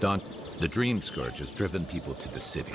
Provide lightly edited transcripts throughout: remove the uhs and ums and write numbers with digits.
Don, the Dream Scourge has driven people to the city.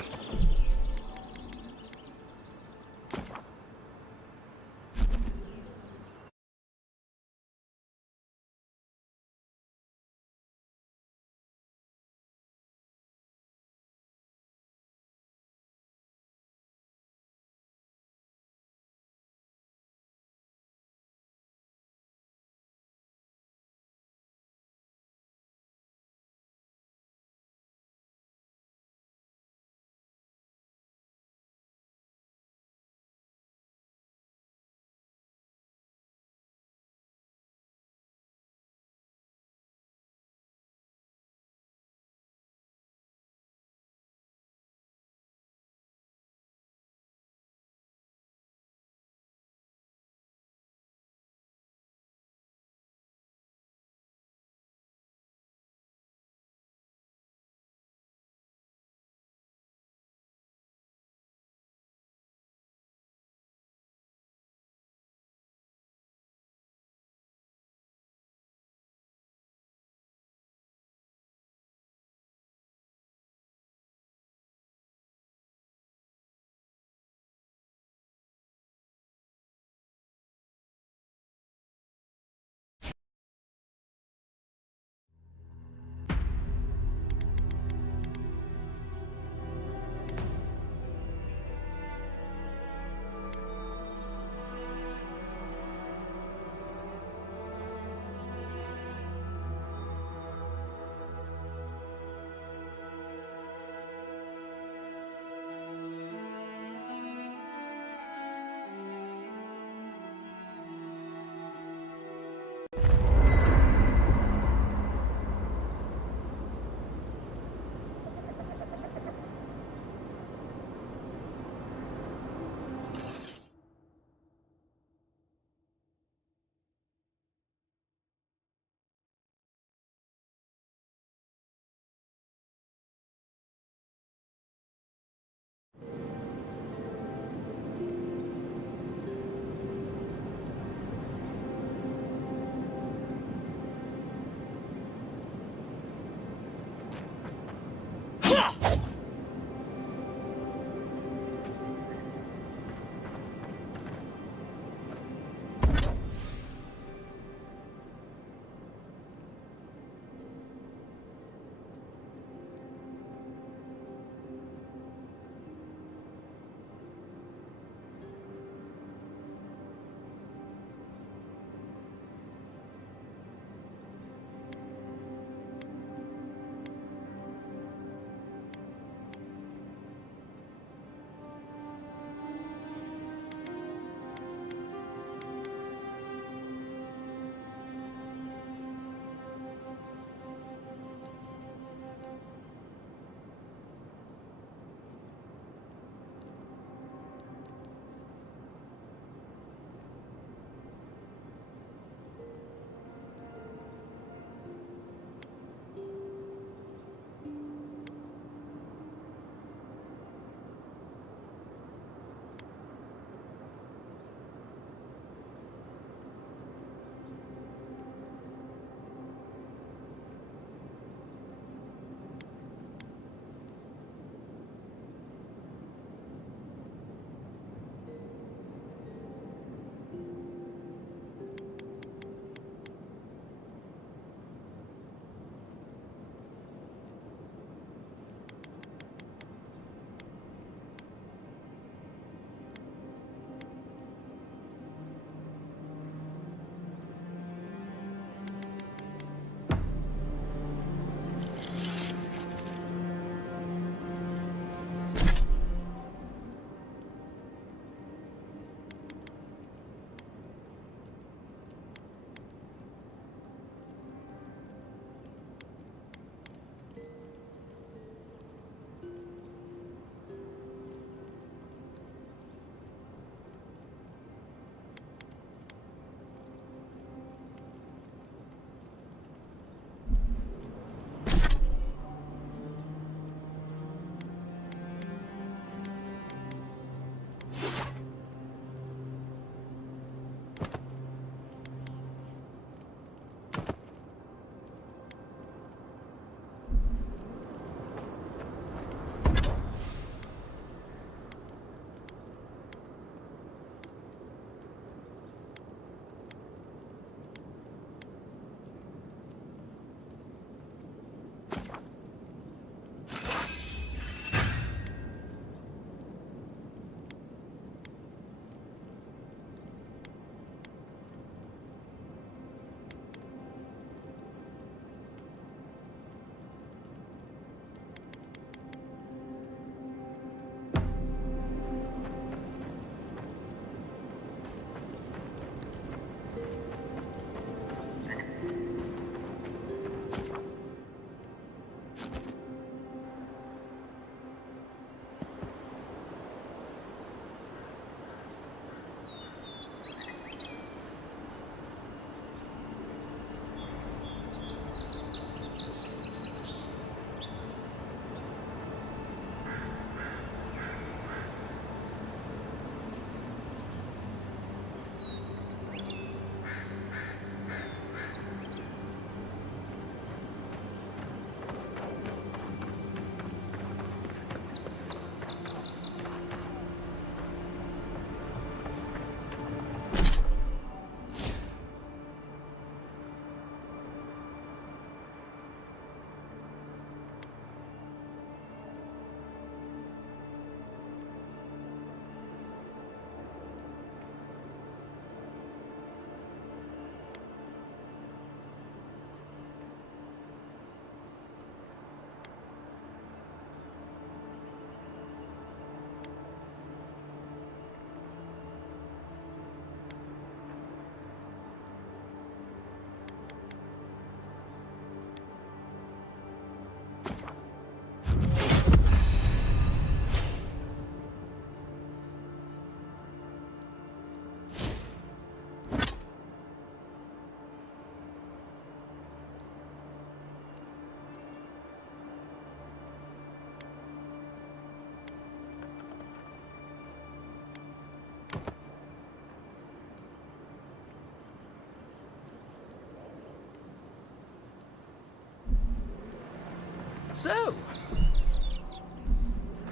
So,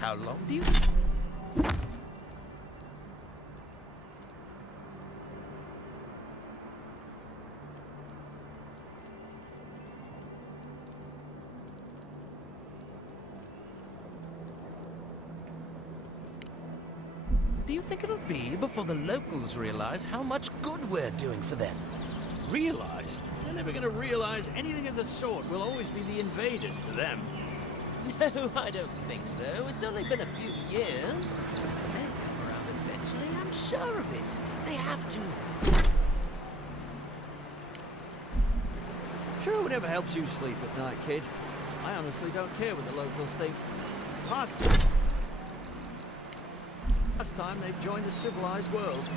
how long do you... Do you think it'll be before the locals realize how much good we're doing for them? Realize? They're never gonna realize anything of the sort. We'll always be the invaders to them. No, I don't think so. It's only been a few years. They'll come around eventually, I'm sure of it. They have to. Sure, whatever helps you sleep at night, kid. I honestly don't care what the locals think. Last time they've joined the civilized world.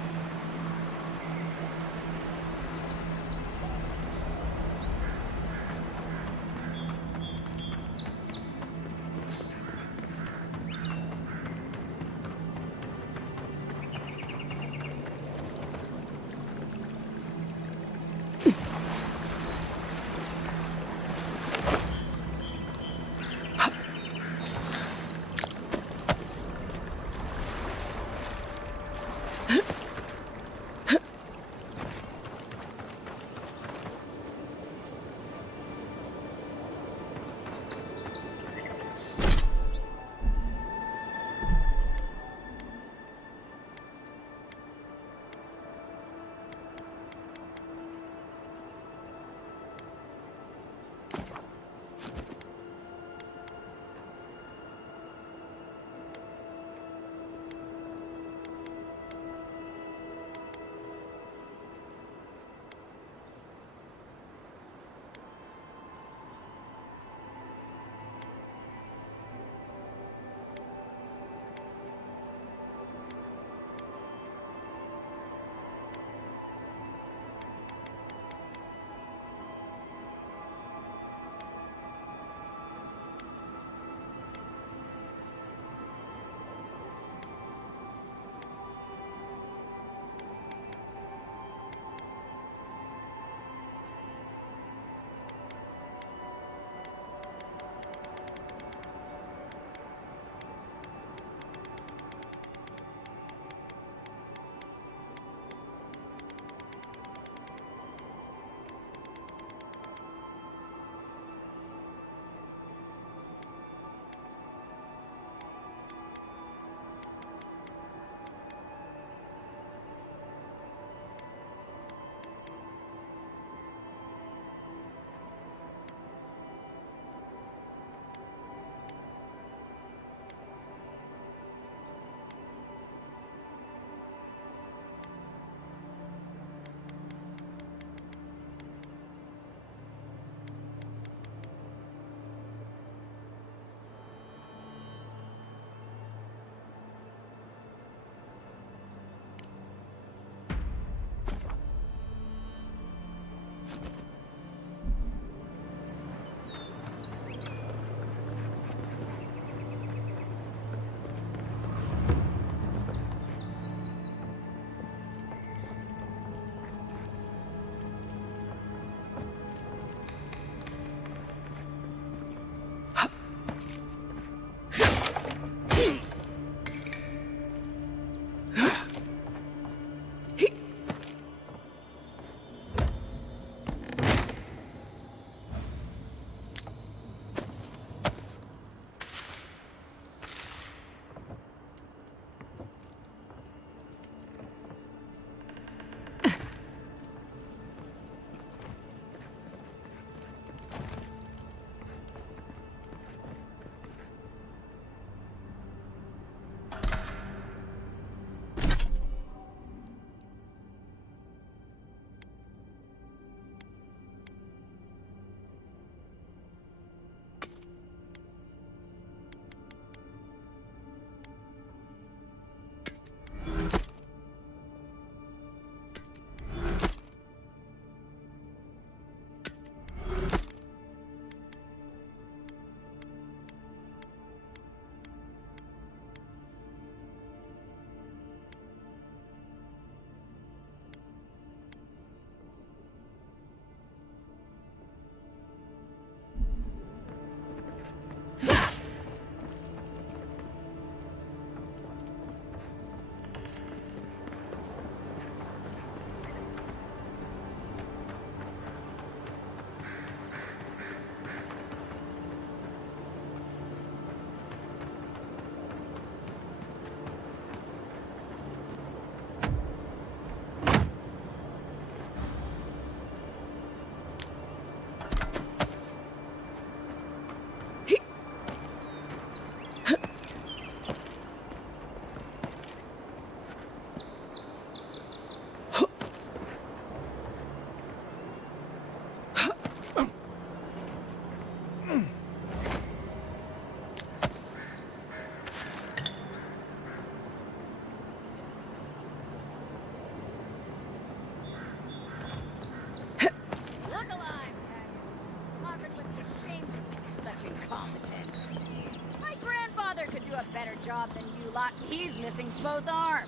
Job than you lot. He's missing both arms.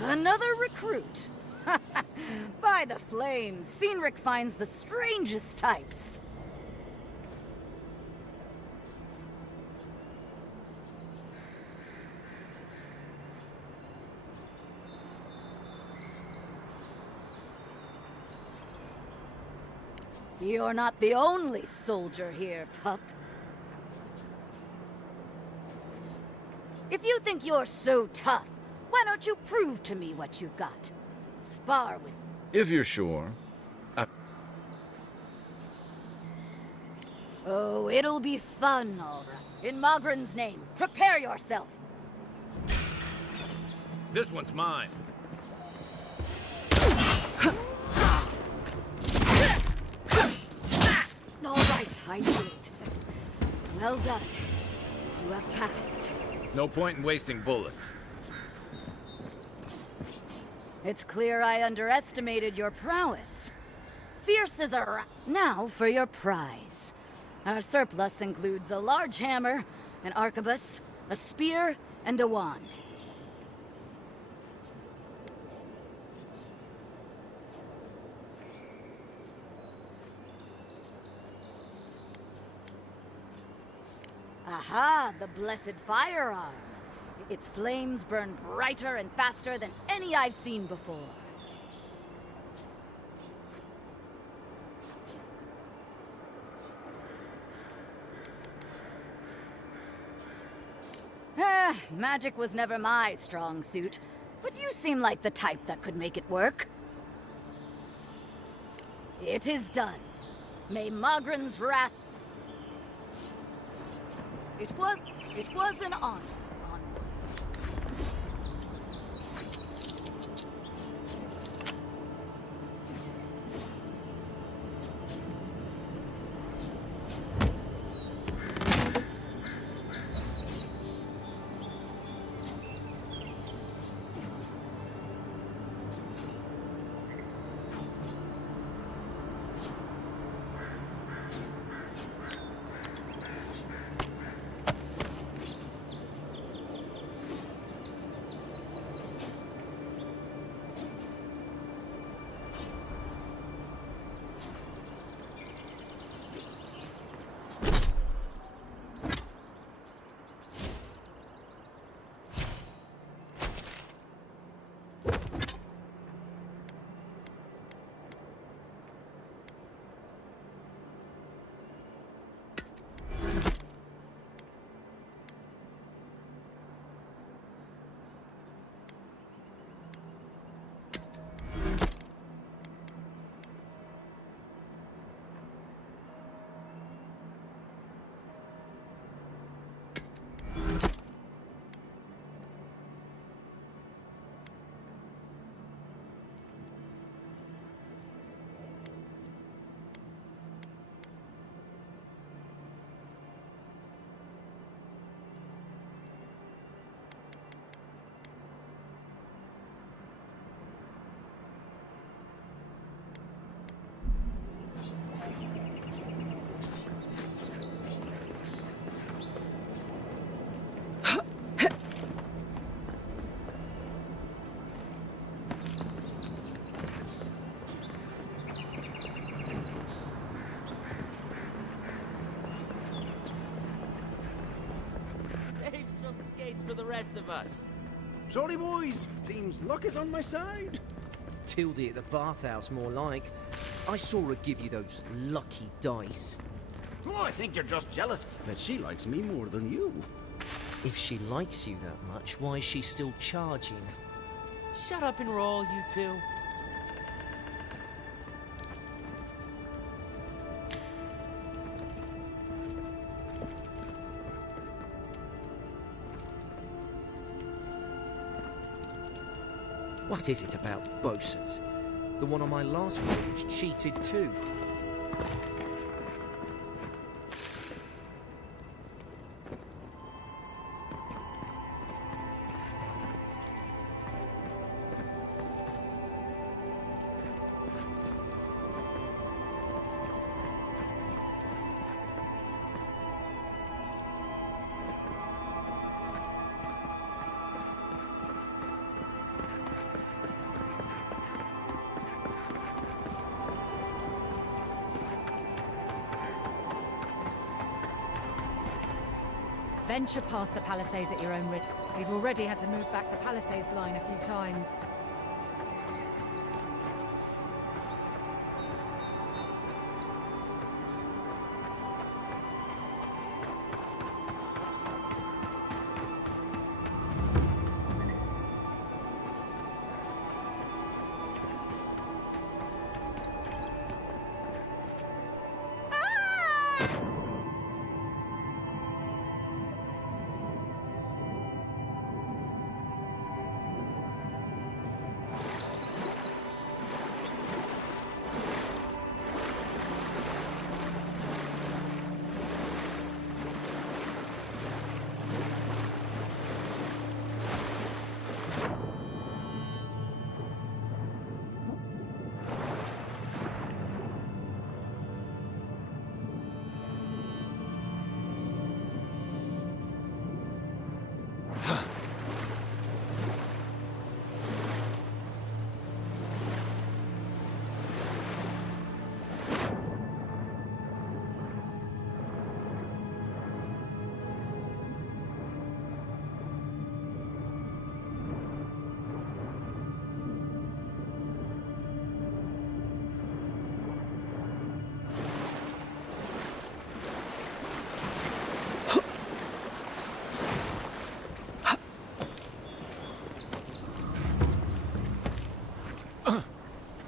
Another recruit. By the flames, Cynric finds the strangest types. You're not the only soldier here, pup. If you think you're so tough, why don't you prove to me what you've got? Spar with... If you're sure. Oh, it'll be fun, all right. In Mogren's name, prepare yourself. This one's mine. All right, I did it. Well done. You have passed. No point in wasting bullets. It's clear I underestimated your prowess. Fierce as a rat. Now for your prize. Our surplus includes a large hammer, an arquebus, a spear, and a wand. Aha, the blessed firearm. Its flames burn brighter and faster than any I've seen before. Magic was never my strong suit, but you seem like the type that could make it work. It is done. May Mogren's wrath... It was an honor. For the rest of us. Sorry, boys. Seems luck is on my side. Tildy at the bathhouse, more like. I saw her give you those lucky dice. Oh, I think you're just jealous that she likes me more than you. If she likes you that much, why is she still charging? Shut up and roll, you two. What is it about bosuns? The one on my last voyage cheated too. Venture past the palisades at your own risk. We've already had to move back the palisades line a few times.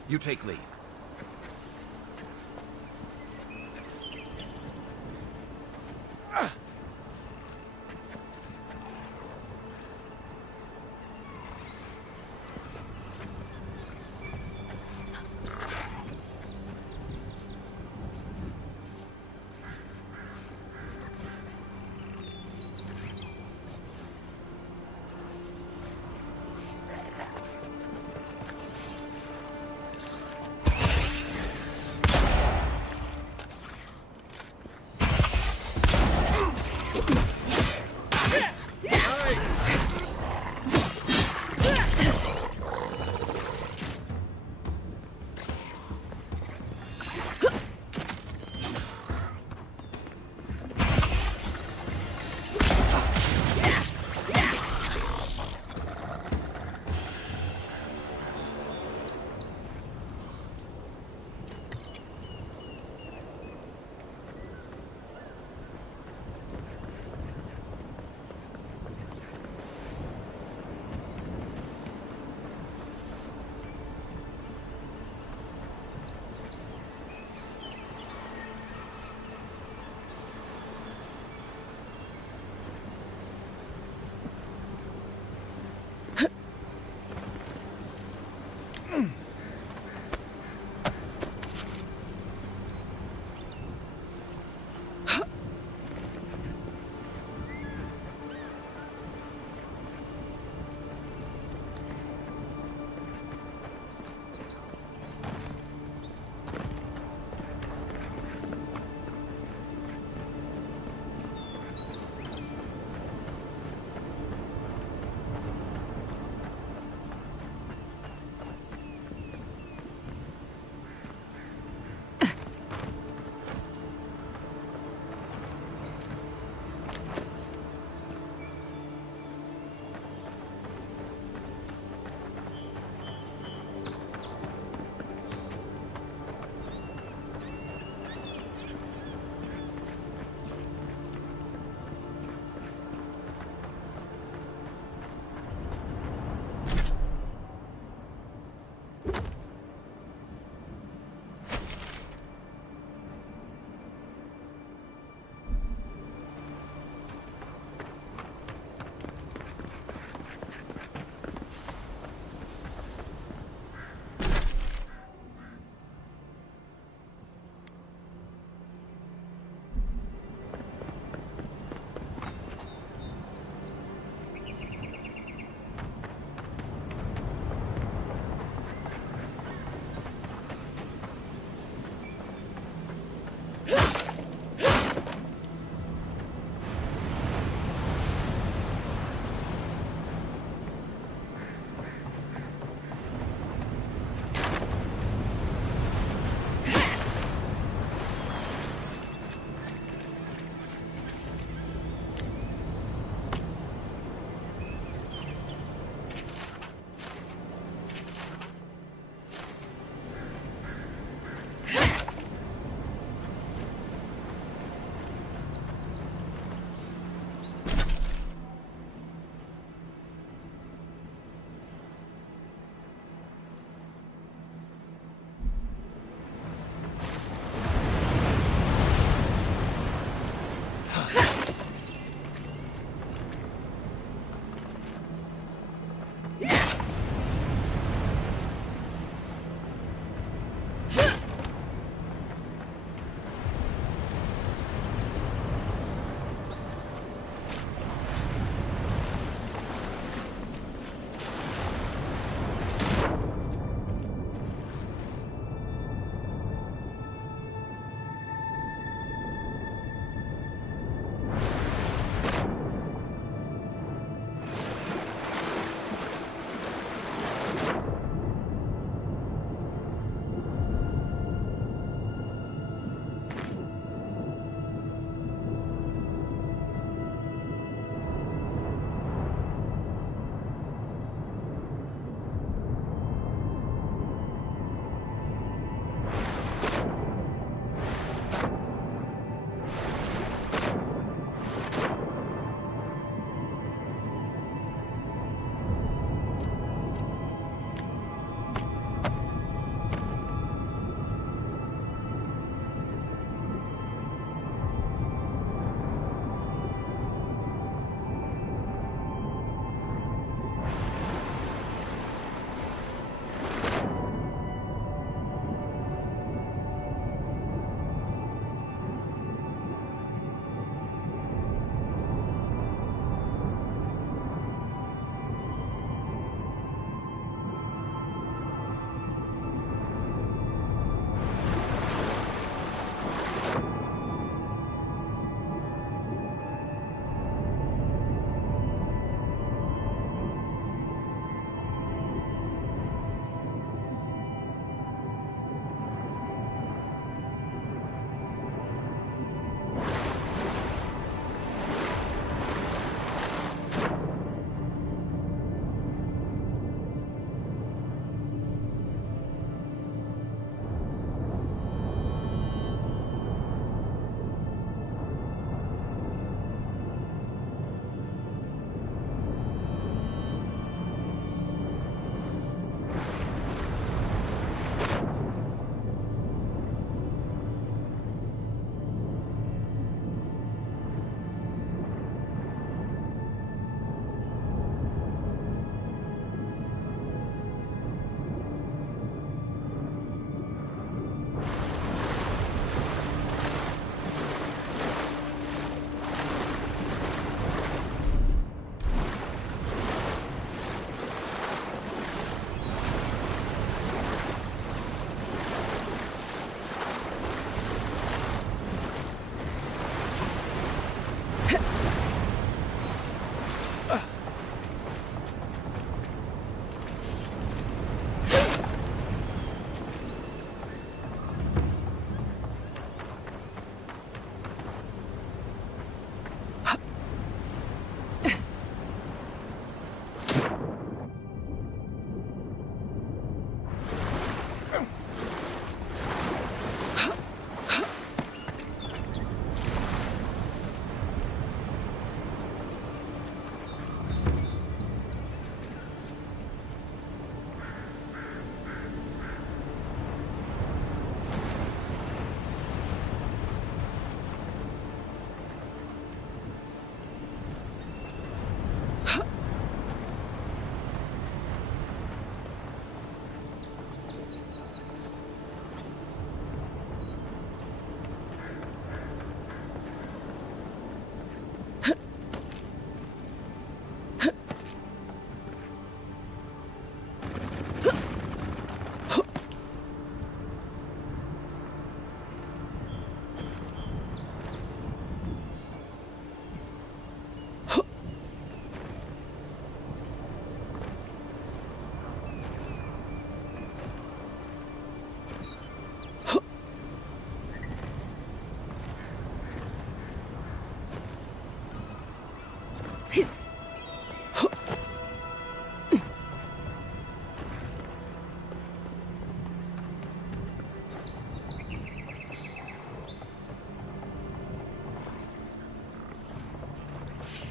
You take lead.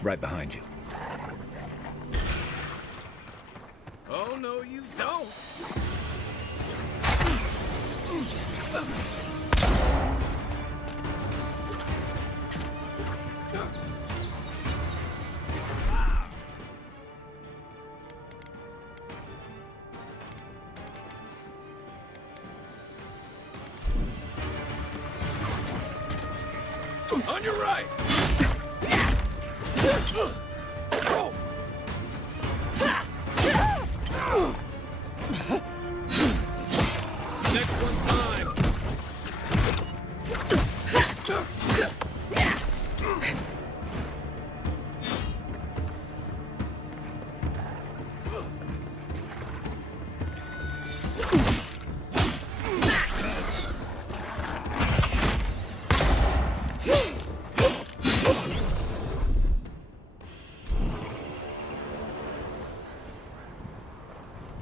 Right behind you. Oh, no, you don't. On your right! Next one's mine.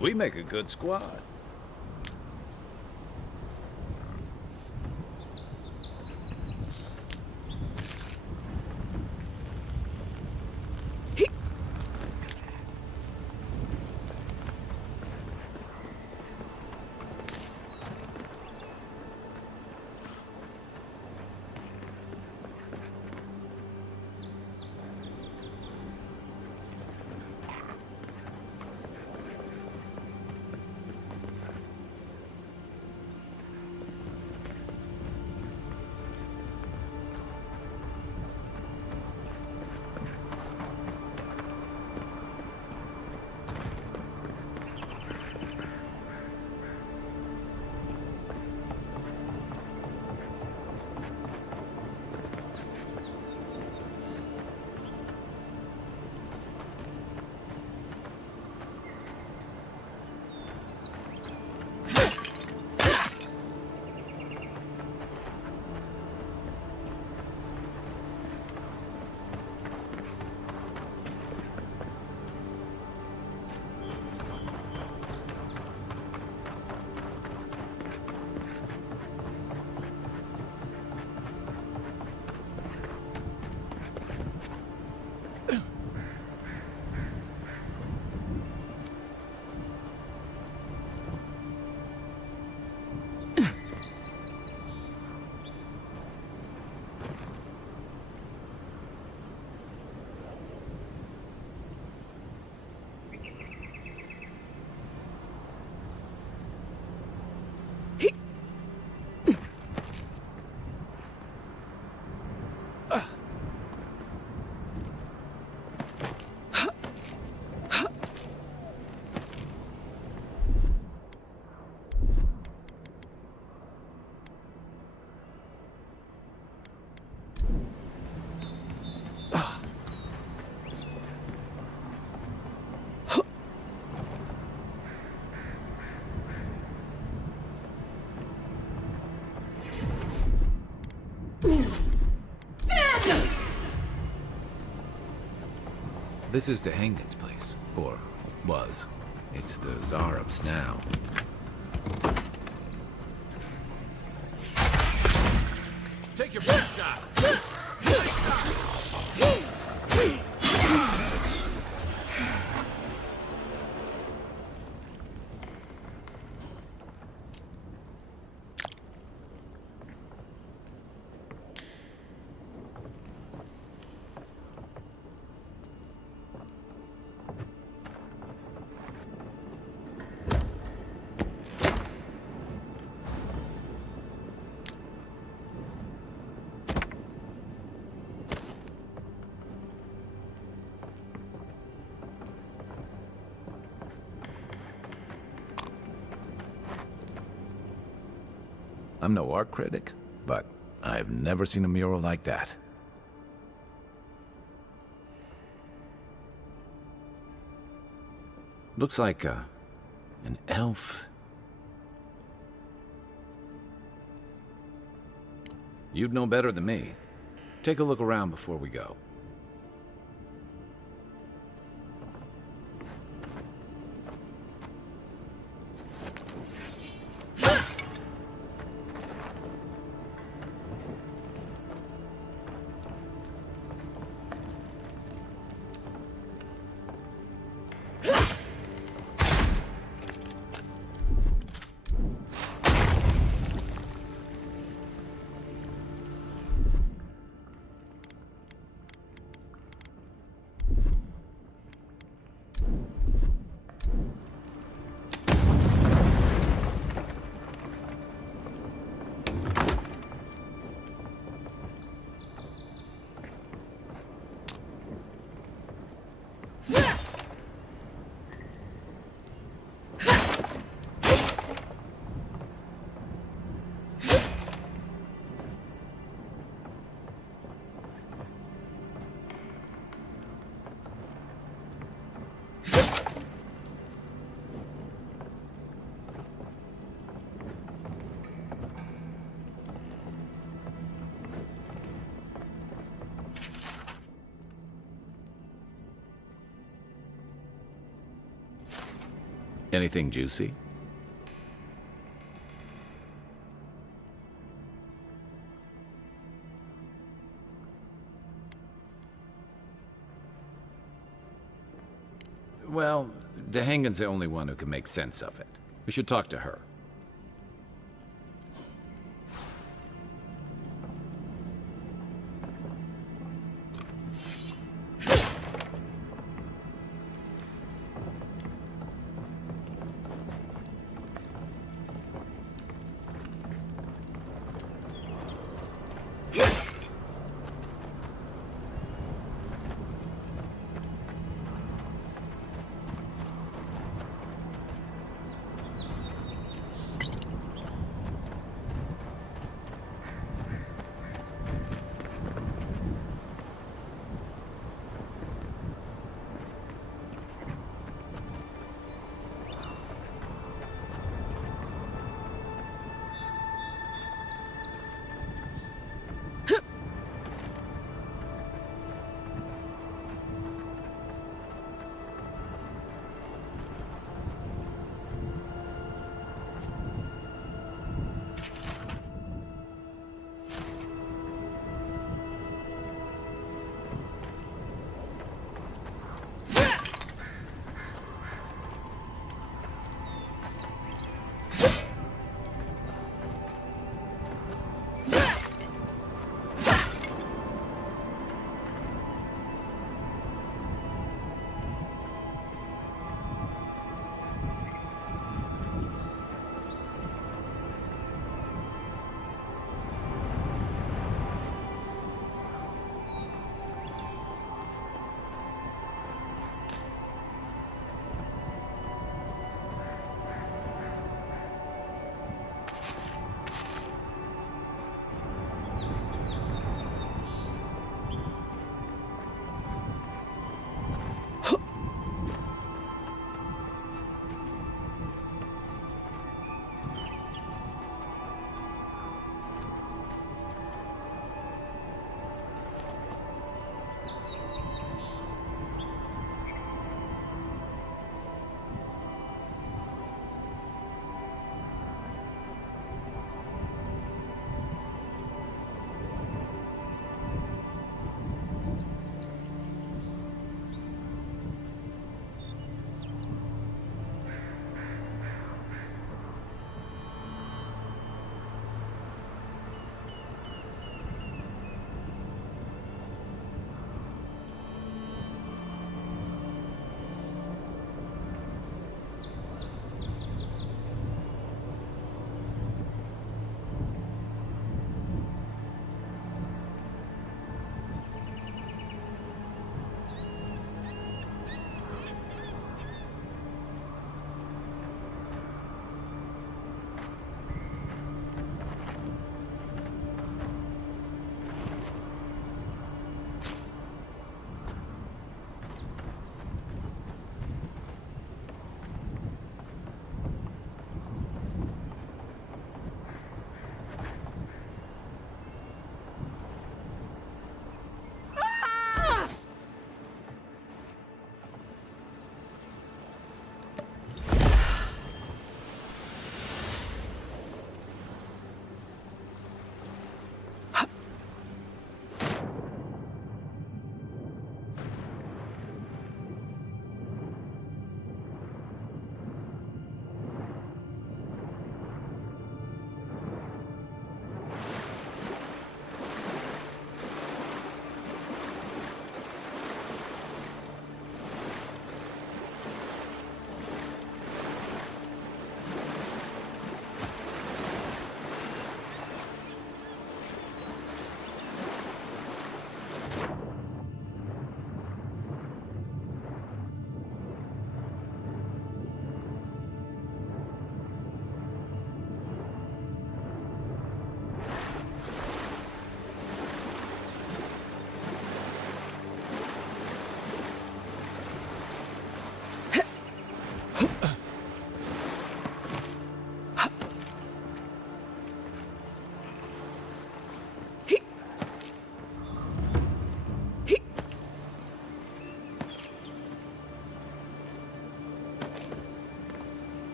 We make a good squad. This is DeHangen's place. Or was. It's the Zarub's now. Take your best shot. I'm no art critic, but I've never seen a mural like that. Looks like an elf. You'd know better than me. Take a look around before we go. Anything juicy? Well, DeHangen's the only one who can make sense of it. We should talk to her.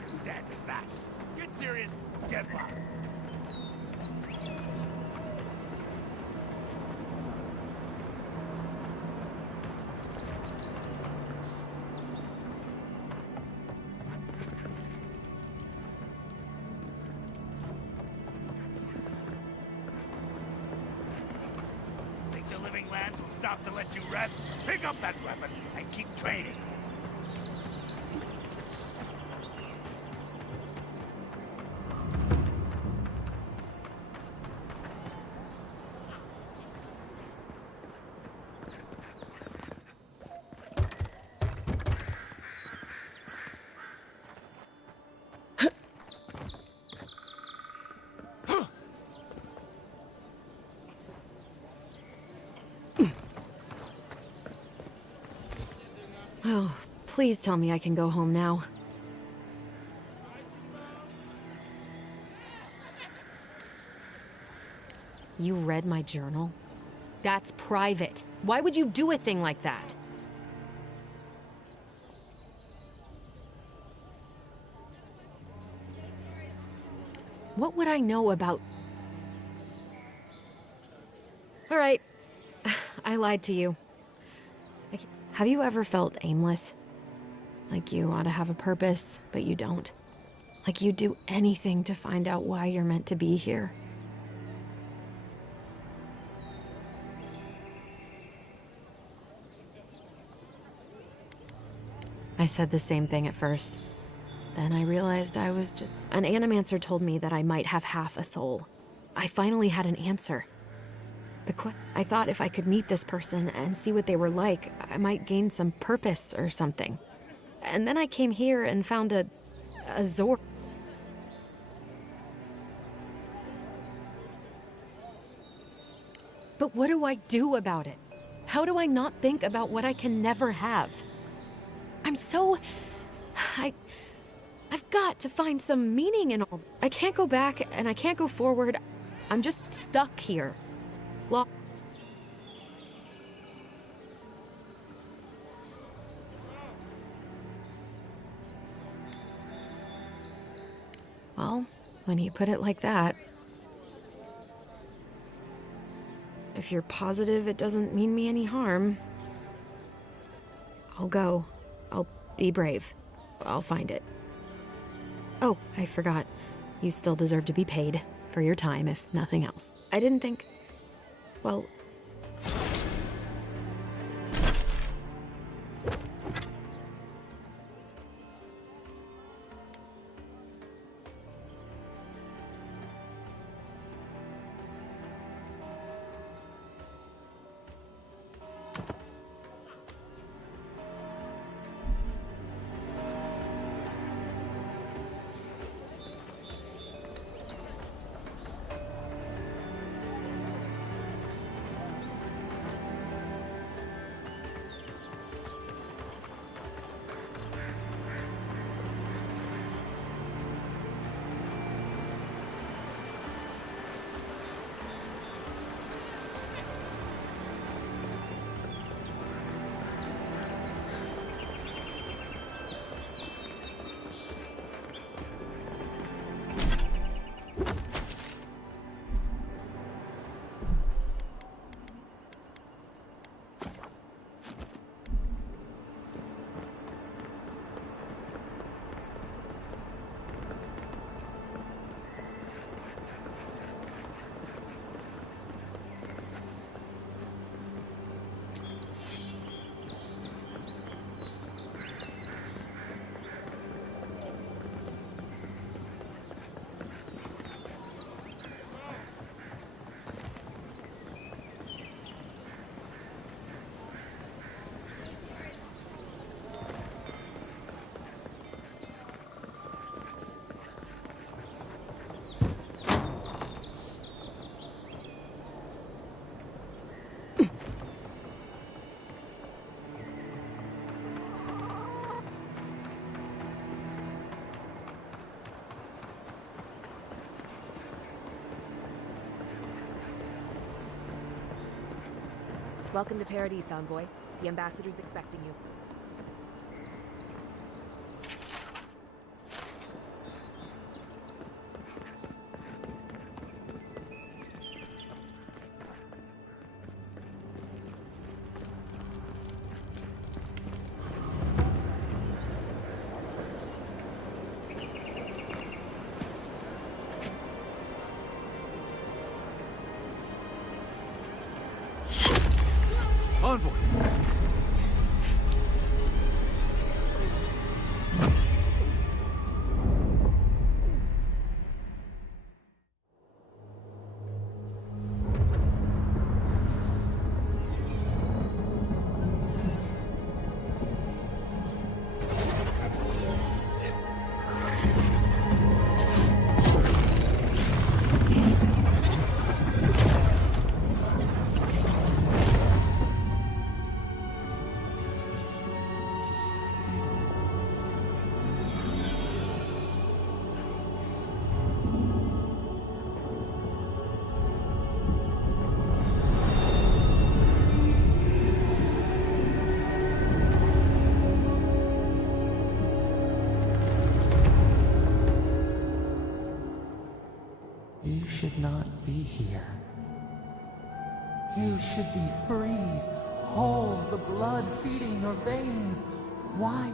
kind of stance is that? Get serious, get lost. Think the living lands will stop to let you rest? Pick up that weapon and keep training. Oh, please tell me I can go home now. You read my journal? That's private. Why would you do a thing like that? What would I know about... All right. I lied to you. Have you ever felt aimless? Like you ought to have a purpose, but you don't? Like you'd do anything to find out why you're meant to be here? I said the same thing at first. Then I realized I was just... An animancer told me that I might have half a soul. I finally had an answer. I thought if I could meet this person and see what they were like, I might gain some purpose or something. And then I came here and found a Zor. But what do I do about it? How do I not think about what I can never have? I'm so... I've got to find some meaning in all. I can't go back and I can't go forward. I'm just stuck here. Well, when you put it like that, if you're positive it doesn't mean me any harm, I'll go. I'll be brave. I'll find it. Oh, I forgot. You still deserve to be paid for your time, if nothing else. I didn't think... Well... Welcome to Paradise, Envoy. The ambassador's expecting you. should not be here. You should be free, whole, the blood feeding your veins. Why?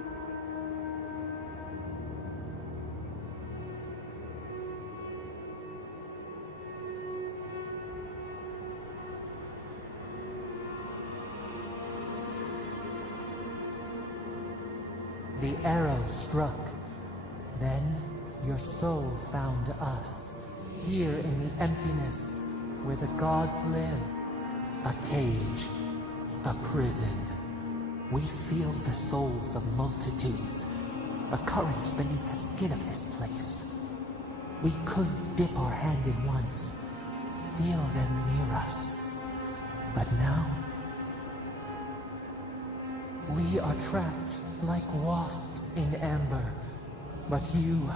The arrow struck. Then your soul found us, here in the emptiness where the gods live. A cage, a prison. We feel the souls of multitudes, a current beneath the skin of this place. We could dip our hand in once, feel them near us. But now, we are trapped like wasps in amber. But you...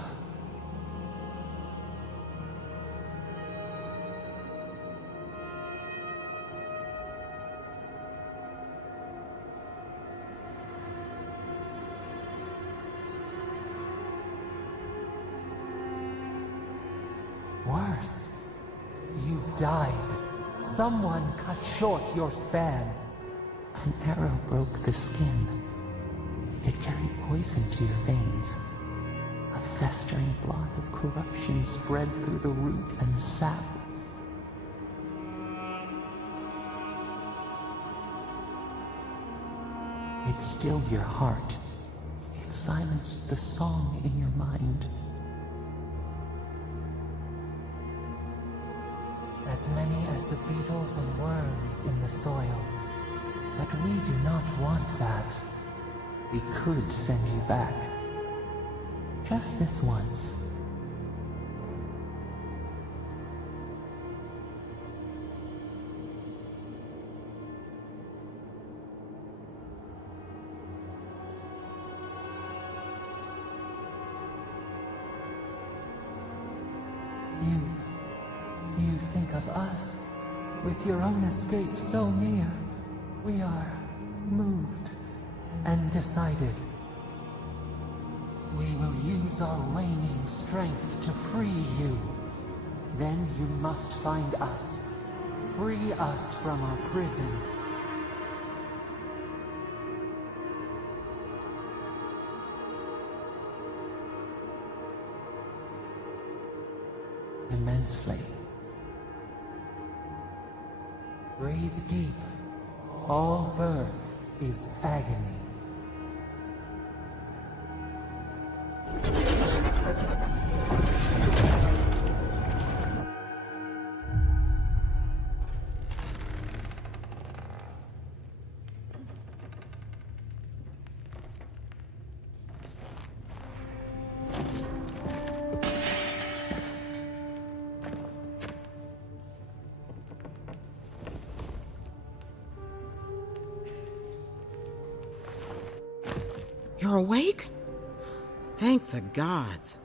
Worse. You died. Someone cut short your span. An arrow broke the skin. It carried poison to your veins. A festering blot of corruption spread through the root and sap. It stilled your heart. It silenced the song in your mind. As many as the beetles and worms in the soil. But we do not want that. We could send you back. Just this once. You think of us, with your own escape so near. We are moved and decided. We will use our waning strength to free you. Then you must find us. Free us from our prison. Immensely. Breathe deep. All birth is agony. You're awake? Thank the gods.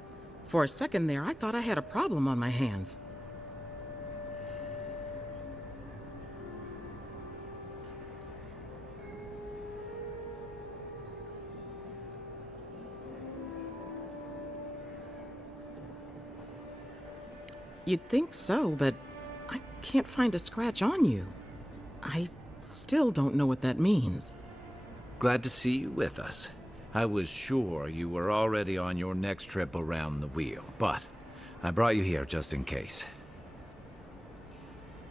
For a second there, I thought I had a problem on my hands. You'd think so, but I can't find a scratch on you. I still don't know what that means. Glad to see you with us. I was sure you were already on your next trip around the wheel, but I brought you here just in case.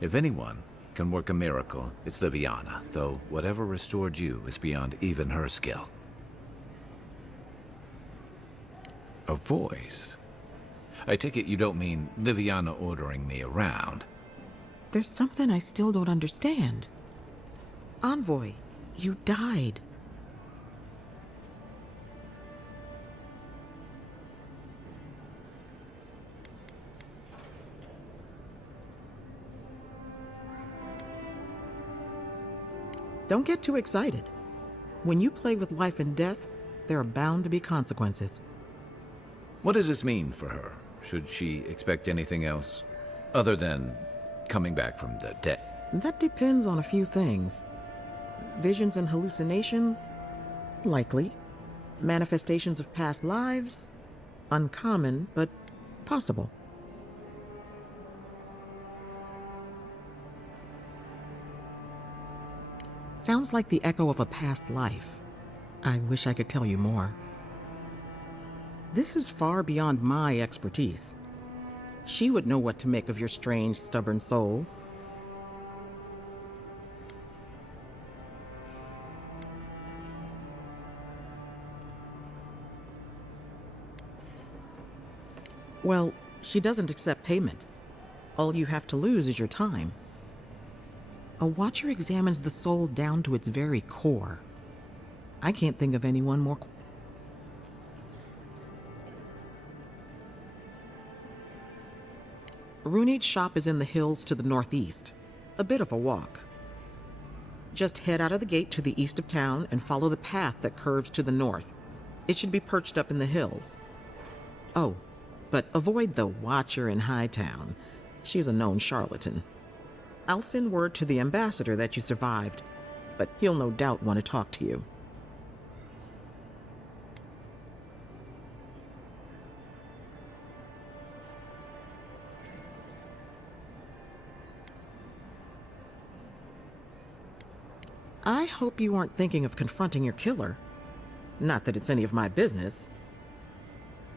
If anyone can work a miracle, it's Liviana, though whatever restored you is beyond even her skill. A voice? I take it you don't mean Liviana ordering me around. There's something I still don't understand. Envoy, you died. Don't get too excited. When you play with life and death, there are bound to be consequences. What does this mean for her? Should she expect anything else? Other than coming back from the dead? That depends on a few things. Visions and hallucinations? Likely. Manifestations of past lives? Uncommon, but possible. Sounds like the echo of a past life. I wish I could tell you more. This is far beyond my expertise. She would know what to make of your strange, stubborn soul. Well, she doesn't accept payment. All you have to lose is your time. A watcher examines the soul down to its very core. I can't think of anyone more. Runade's shop is in the hills to the northeast. A bit of a walk. Just head out of the gate to the east of town and follow the path that curves to the north. It should be perched up in the hills. Oh, but avoid the watcher in Hightown. She's a known charlatan. I'll send word to the ambassador that you survived, but he'll no doubt want to talk to you. I hope you aren't thinking of confronting your killer. Not that it's any of my business.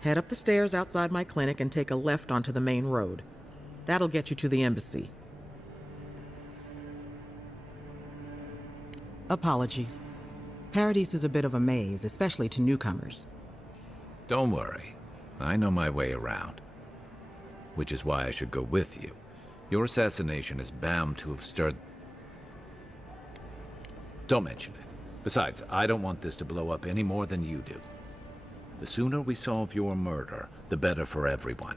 Head up the stairs outside my clinic and take a left onto the main road. That'll get you to the embassy. Apologies. Paradise is a bit of a maze, especially to newcomers. Don't worry. I know my way around. Which is why I should go with you. Your assassination is bound to have stirred... Don't mention it. Besides, I don't want this to blow up any more than you do. The sooner we solve your murder, the better for everyone.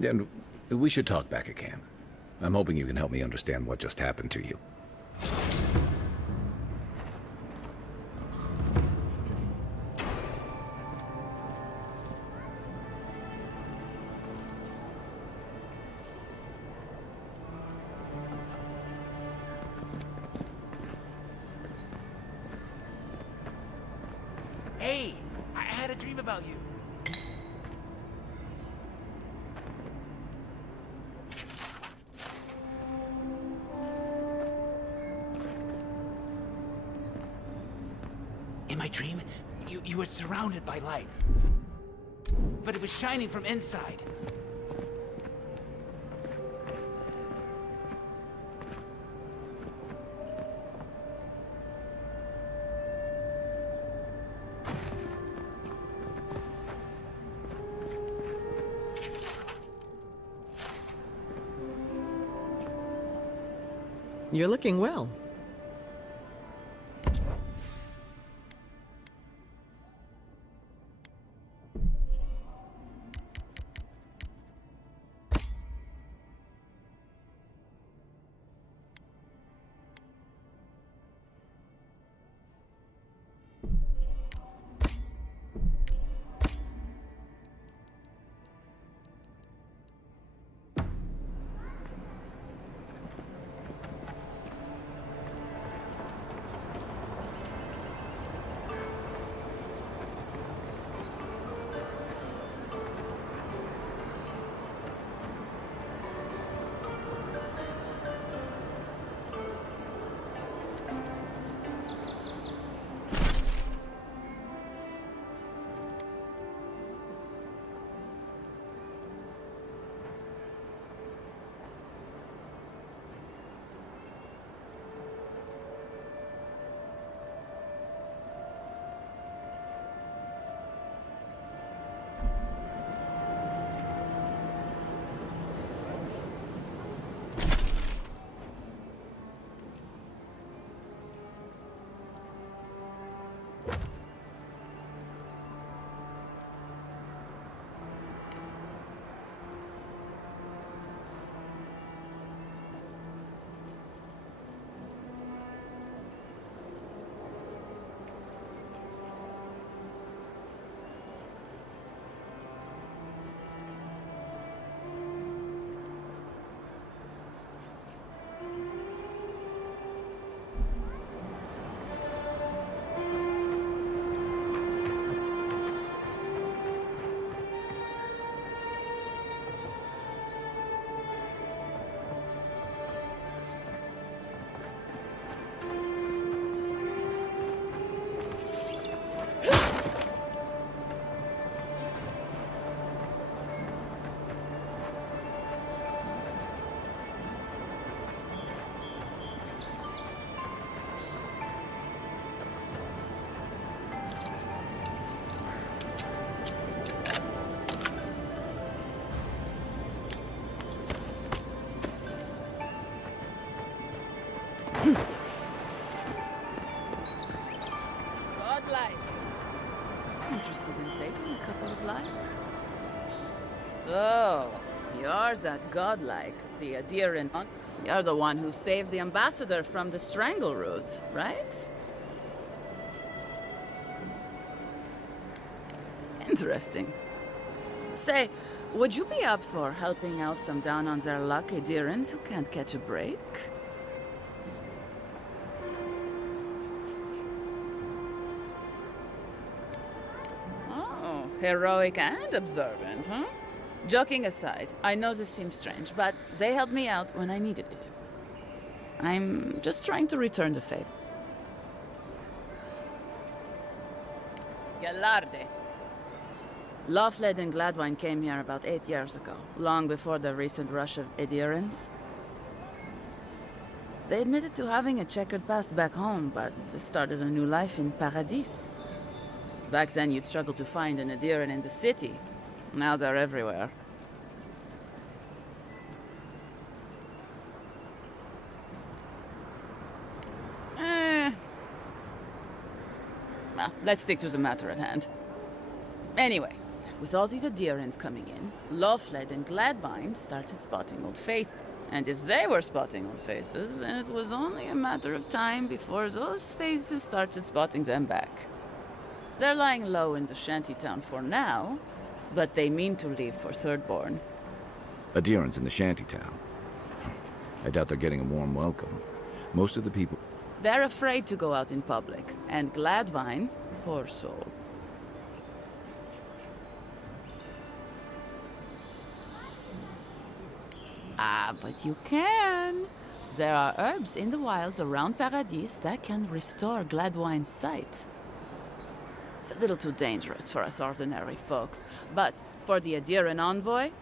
And we should talk back at camp. I'm hoping you can help me understand what just happened to you. Hey, I had a dream about you. In my dream, you were surrounded by light. But it was shining from inside. You're looking well. interested in saving a couple of lives. So, you're that godlike, the adherent. You're the one who saves the ambassador from the strangle root, right? Interesting. Say, would you be up for helping out some down-on-their-luck adherents who can't catch a break? Oh, heroic and observant, huh? Joking aside, I know this seems strange, but they helped me out when I needed it. I'm just trying to return the favor. Galarde. Loveled and Gladwine came here about 8 years ago, long before the recent rush of adherents. They admitted to having a checkered past back home, but they started a new life in Paradis. Back then, you'd struggle to find an adherent in the city. Now they're everywhere. Well, let's stick to the matter at hand. Anyway, with all these adherents coming in, Loveled and Gladwine started spotting old faces. And if they were spotting old faces, then it was only a matter of time before those faces started spotting them back. They're lying low in the shantytown for now, but they mean to leave for Thirdborn. Adherents in the shantytown. I doubt they're getting a warm welcome. Most of the people... They're afraid to go out in public, and Gladwine, poor soul. Ah, but you can. There are herbs in the wilds around Paradis that can restore Gladwine's sight. It's a little too dangerous for us ordinary folks, but for the adherent envoy...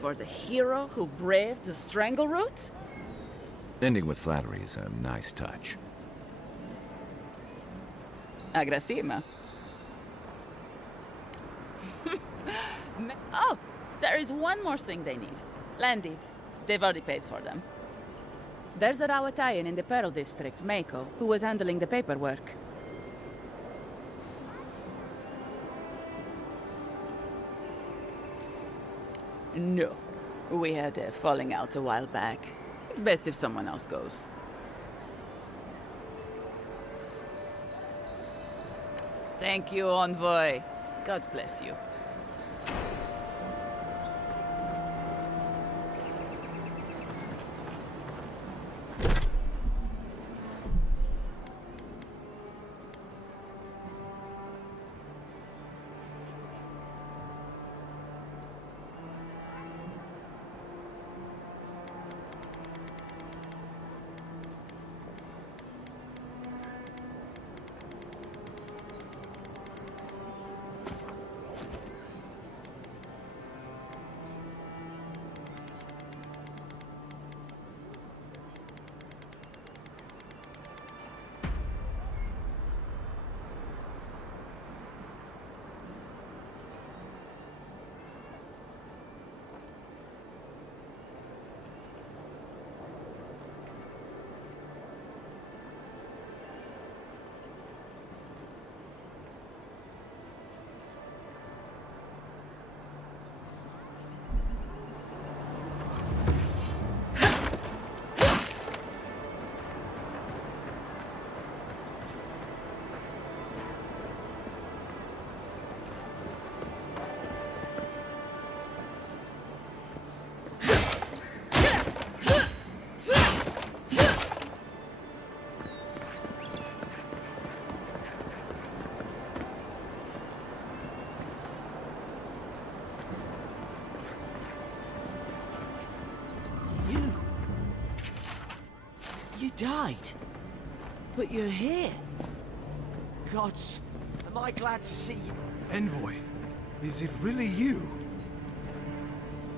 For the hero who braved the strangle root? Ending with flattery is a nice touch. Agrasima. Oh, there is one more thing they need. Land deeds. They've already paid for them. There's a Rawatayan in the Pearl District, Mako, who was handling the paperwork. No. We had a falling out a while back. It's best if someone else goes. Thank you, Envoy. God bless you. You died. But you're here. Gods, am I glad to see you. Envoy, is it really you?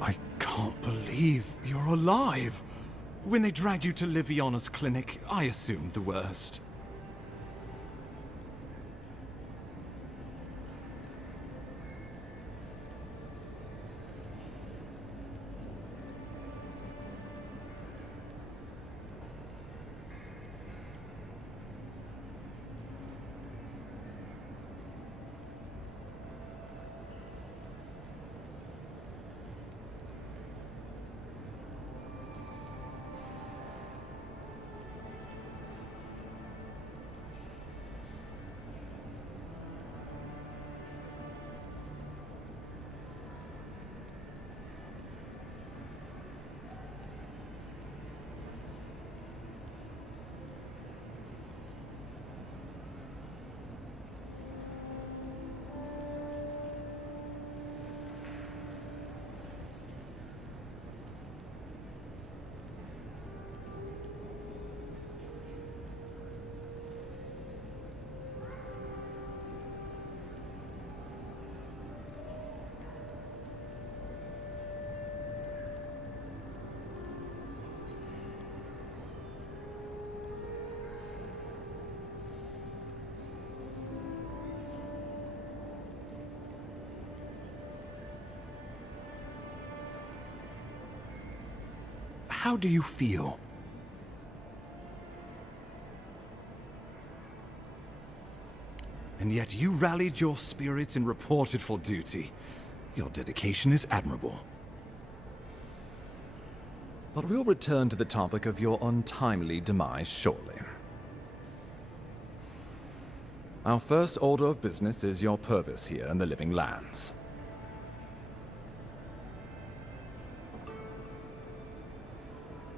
I can't believe you're alive. When they dragged you to Liviana's clinic, I assumed the worst. How do you feel? And yet you rallied your spirits and reported for duty. Your dedication is admirable. But we'll return to the topic of your untimely demise shortly. Our first order of business is your purpose here in the Living Lands.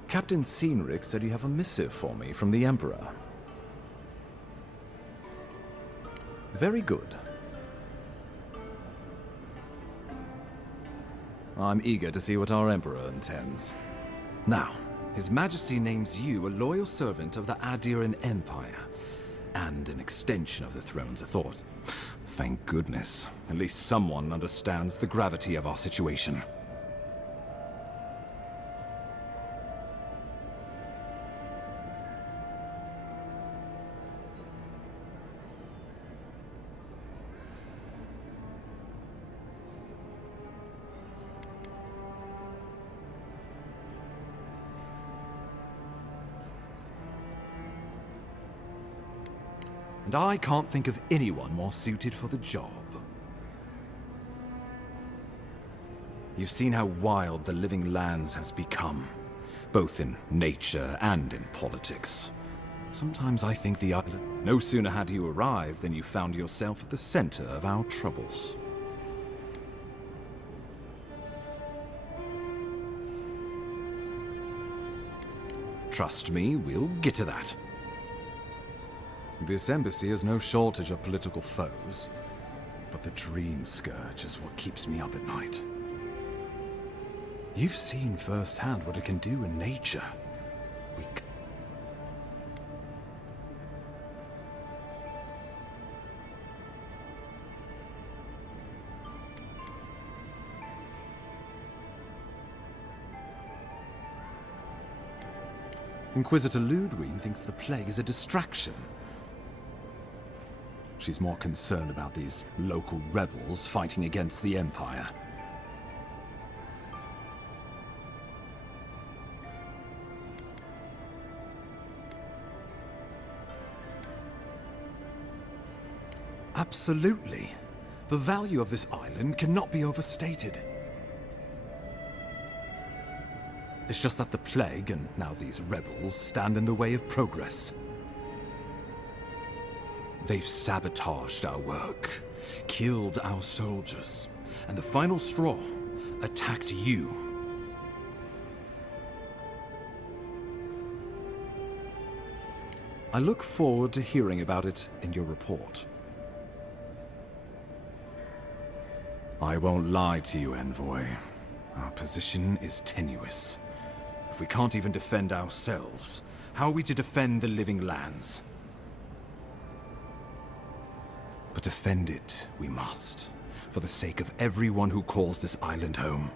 Captain Cynric said you have a missive for me from the Emperor. Very good. I'm eager to see what our Emperor intends. Now, His Majesty names you a loyal servant of the Adiran Empire, and an extension of the Throne's authority. Thank goodness. At least someone understands the gravity of our situation. And I can't think of anyone more suited for the job. You've seen how wild the Living Lands has become, both in nature and in politics. Sometimes I think the island... No sooner had you arrived than you found yourself at the center of our troubles. Trust me, we'll get to that. This embassy has no shortage of political foes, but the Dream Scourge is what keeps me up at night. You've seen firsthand what it can do in nature. Inquisitor Ludwig thinks the plague is a distraction. She's more concerned about these local rebels fighting against the Empire. Absolutely. The value of this island cannot be overstated. It's just that the plague, and now these rebels, stand in the way of progress. They've sabotaged our work, killed our soldiers, and the final straw, attacked you. I look forward to hearing about it in your report. I won't lie to you, Envoy. Our position is tenuous. If we can't even defend ourselves, how are we to defend the Living Lands? But defend it, we must, for the sake of everyone who calls this island home.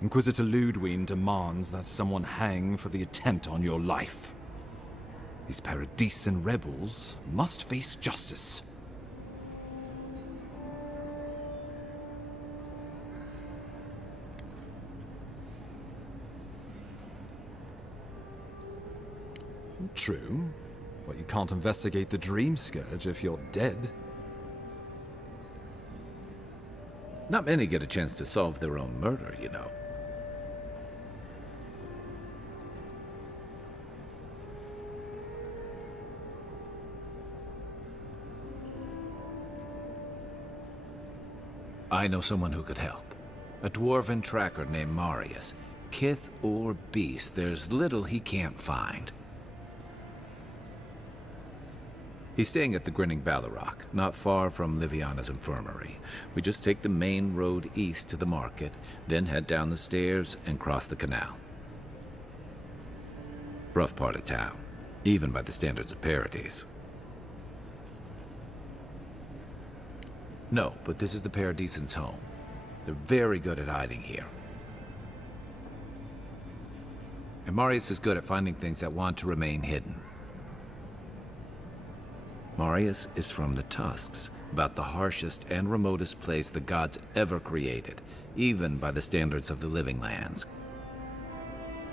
Inquisitor Ludwig demands that someone hang for the attempt on your life. These Paradisian rebels must face justice. True, but you can't investigate the Dream Scourge if you're dead. Not many get a chance to solve their own murder, you know. I know someone who could help. A dwarven tracker named Marius. Kith or beast, there's little he can't find. He's staying at the Grinning Ballarrock, not far from Liviana's infirmary. We just take the main road east to the market, then head down the stairs and cross the canal. Rough part of town, even by the standards of Paradis. No, but this is the Paradisians' home. They're very good at hiding here. And Marius is good at finding things that want to remain hidden. Marius is from the Tusks, about the harshest and remotest place the gods ever created, even by the standards of the living lands.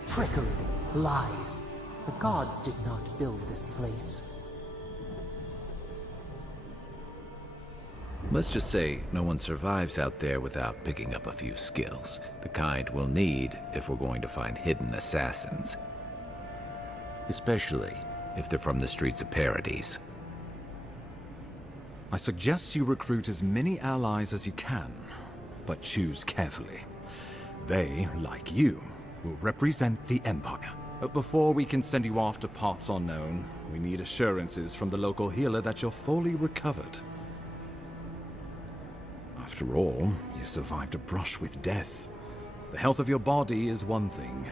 Trickery, lies. The gods did not build this place. Let's just say no one survives out there without picking up a few skills, the kind we'll need if we're going to find hidden assassins. Especially if they're from the streets of Paradise. I suggest you recruit as many allies as you can, but choose carefully. They, like you, will represent the Empire. But before we can send you off to parts unknown, we need assurances from the local healer that you're fully recovered. After all, you survived a brush with death. The health of your body is one thing,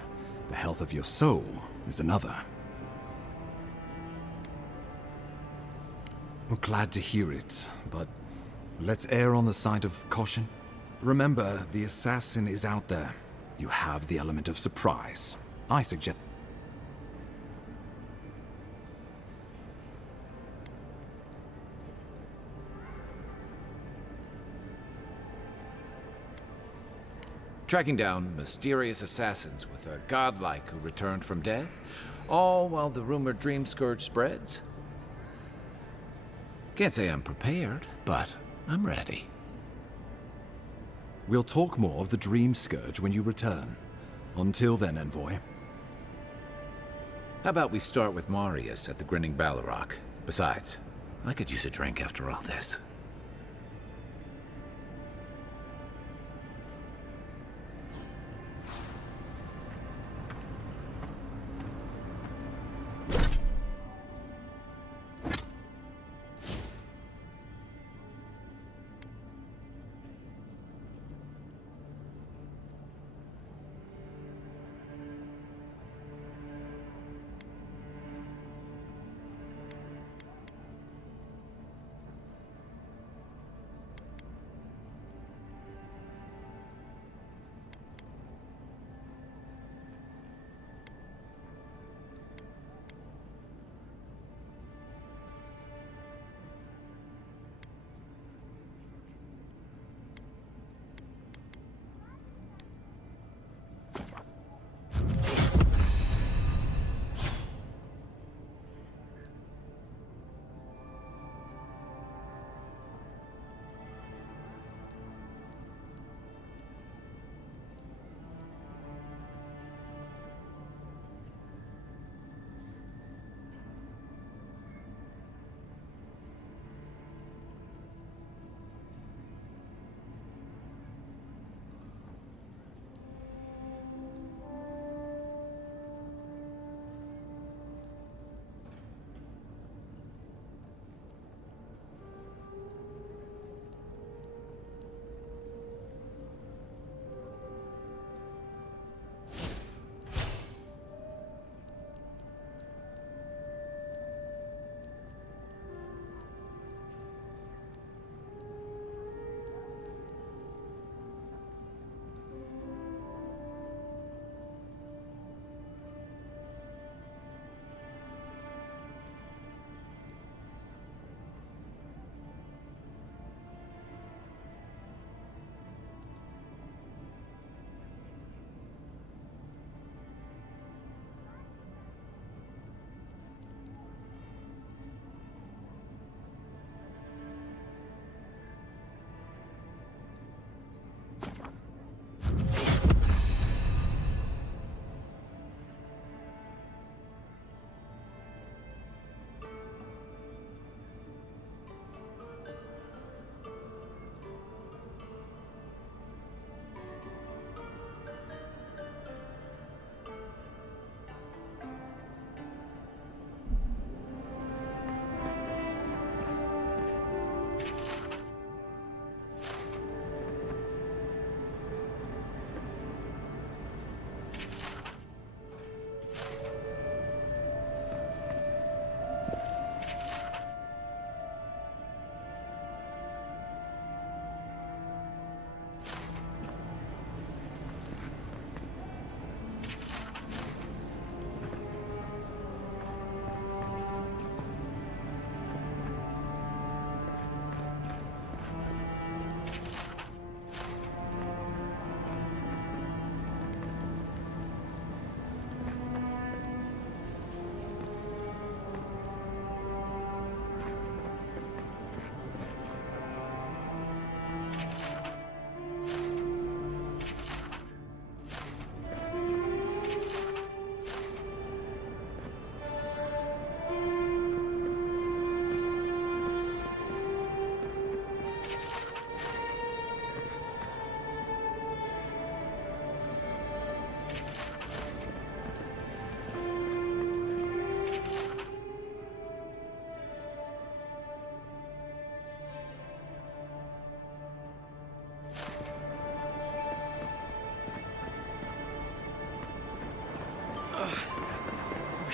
the health of your soul is another. We're glad to hear it, but let's err on the side of caution. Remember, the assassin is out there. You have the element of surprise. I suggest... Tracking down mysterious assassins with a godlike who returned from death, all while the rumored dream scourge spreads. Can't say I'm prepared, but I'm ready. We'll talk more of the Dream Scourge when you return. Until then, Envoy. How about we start with Marius at the Grinning Balrog? Besides, I could use a drink after all this.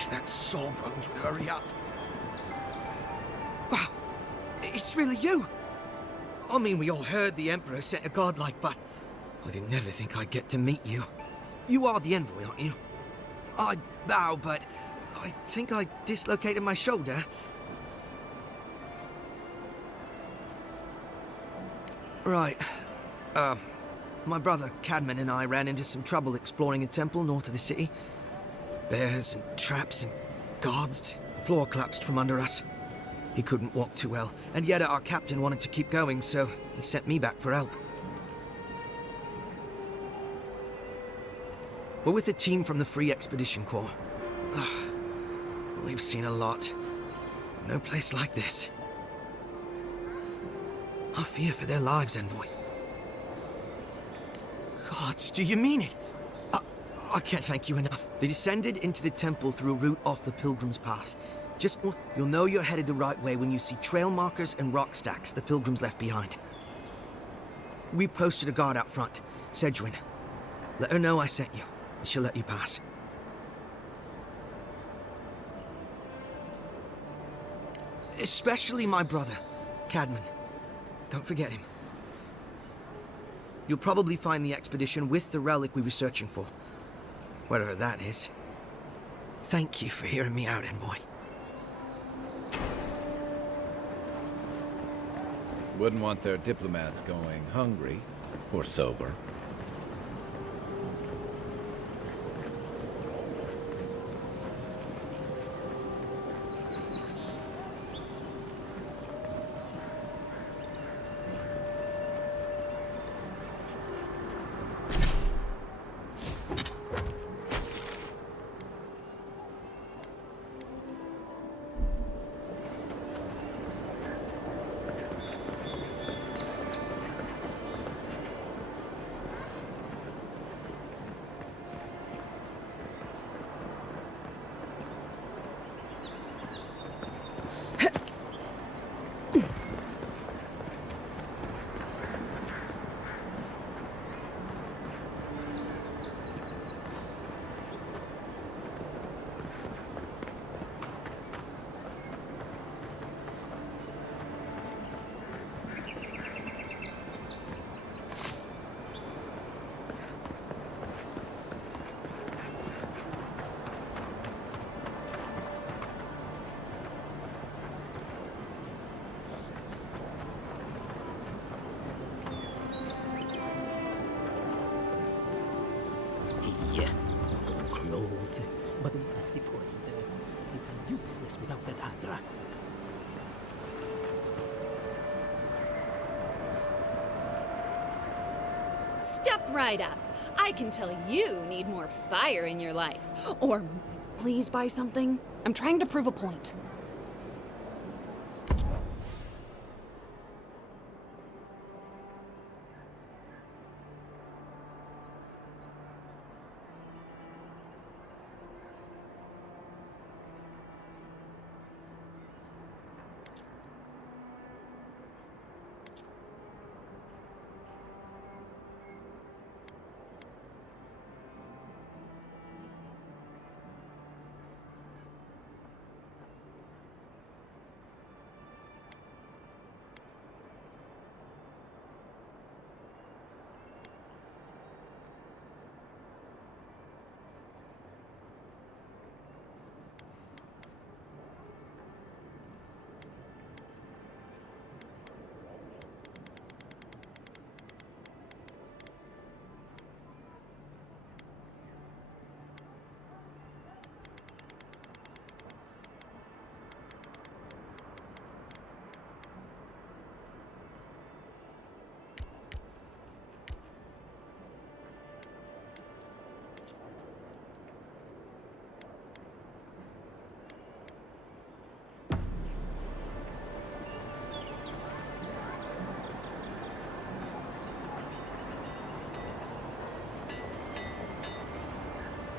wish that sawbones would hurry up. Wow, it's really you. I mean, we all heard the Emperor sent a godlike, but I didn't never think I'd get to meet you. You are the envoy, aren't you? I bow, but I think I dislocated my shoulder. Right. My brother Cadman and I ran into some trouble exploring a temple north of the city. Bears and traps and guards. The floor collapsed from under us. He couldn't walk too well, and yet our captain wanted to keep going, so he sent me back for help. We're with a team from the Free Expedition Corps. We've seen a lot. No place like this. I fear for their lives, Envoy. Gods, do you mean it? I can't thank you enough. They descended into the temple through a route off the Pilgrim's Path. Just north, you'll know you're headed the right way when you see trail markers and rock stacks the Pilgrims left behind. We posted a guard out front, Sedgwin. Let her know I sent you, and she'll let you pass. Especially my brother, Cadman. Don't forget him. You'll probably find the expedition with the relic we were searching for. Whatever that is. Thank you for hearing me out, Envoy. Wouldn't want their diplomats going hungry or sober. So close, but what's the point? It's useless without that Andra. Step right up. I can tell you need more fire in your life. Or please buy something. I'm trying to prove a point.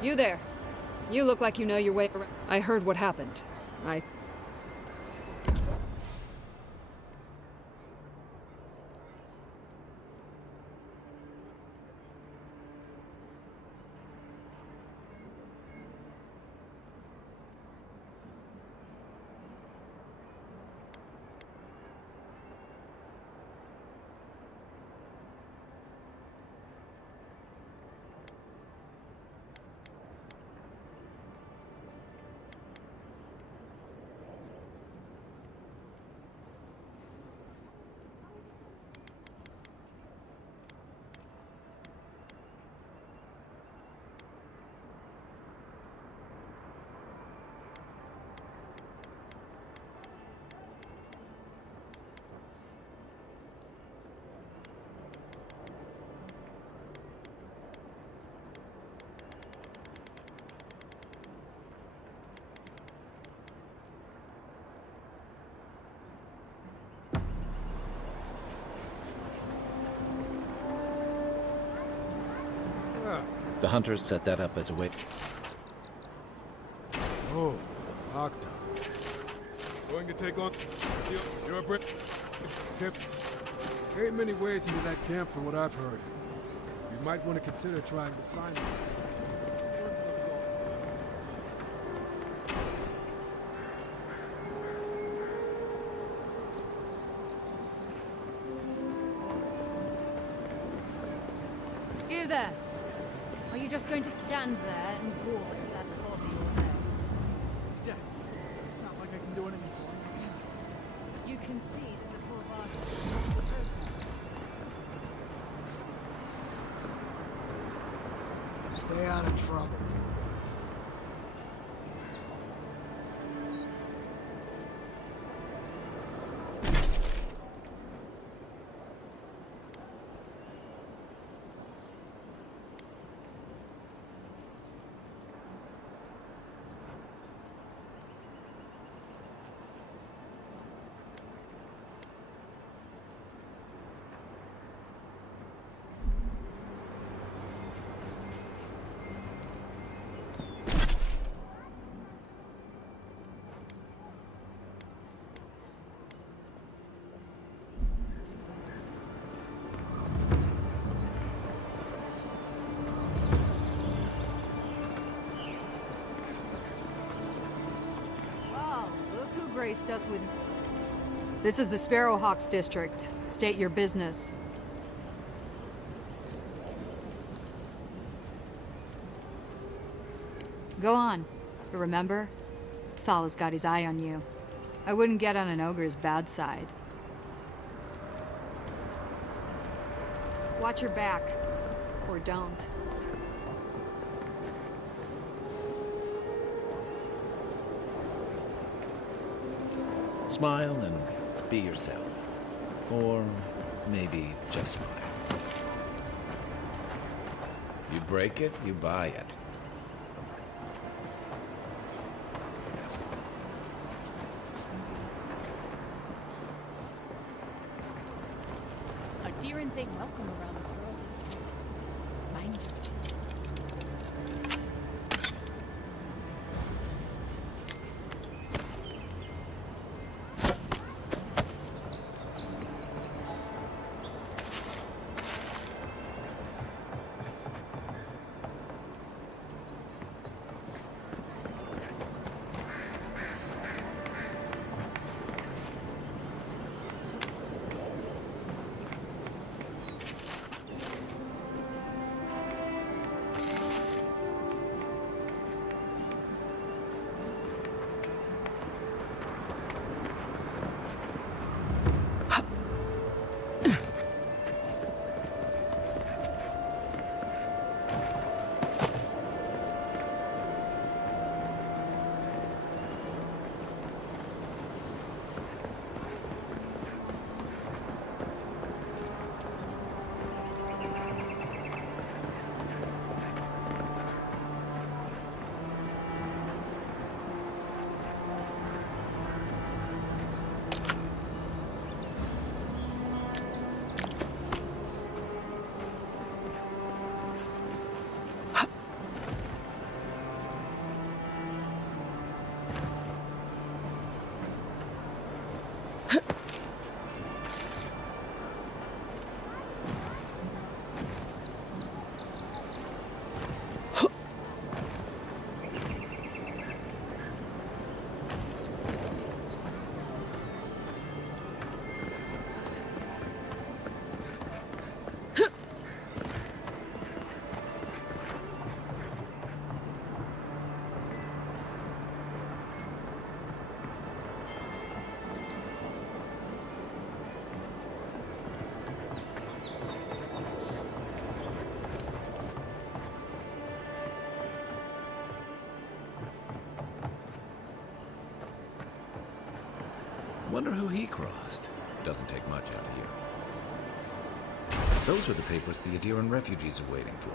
You there. You look like you know your way around. I heard what happened. hunters set that up as a way... Oh, Octa. Going to take on... You're a Brit... Tip. There ain't many ways into that camp from what I've heard. You might want to consider trying to find them. You there! Are you just going to stand there and gawk at that body all day? He's dead. It's not like I can do anything for him. You can see that the poor bastard is broken. Stay out of trouble. Graced us with... This is the Sparrowhawks district. State your business. Go on. But remember, Thal's got his eye on you. I wouldn't get on an ogre's bad side. Watch your back. Or don't. Smile and be yourself. Or maybe just smile. You break it, you buy it. Adherents ain't welcome around the world. Mind you. Wonder who he crossed. Doesn't take much out here. Those are the papers the Adiran refugees are waiting for.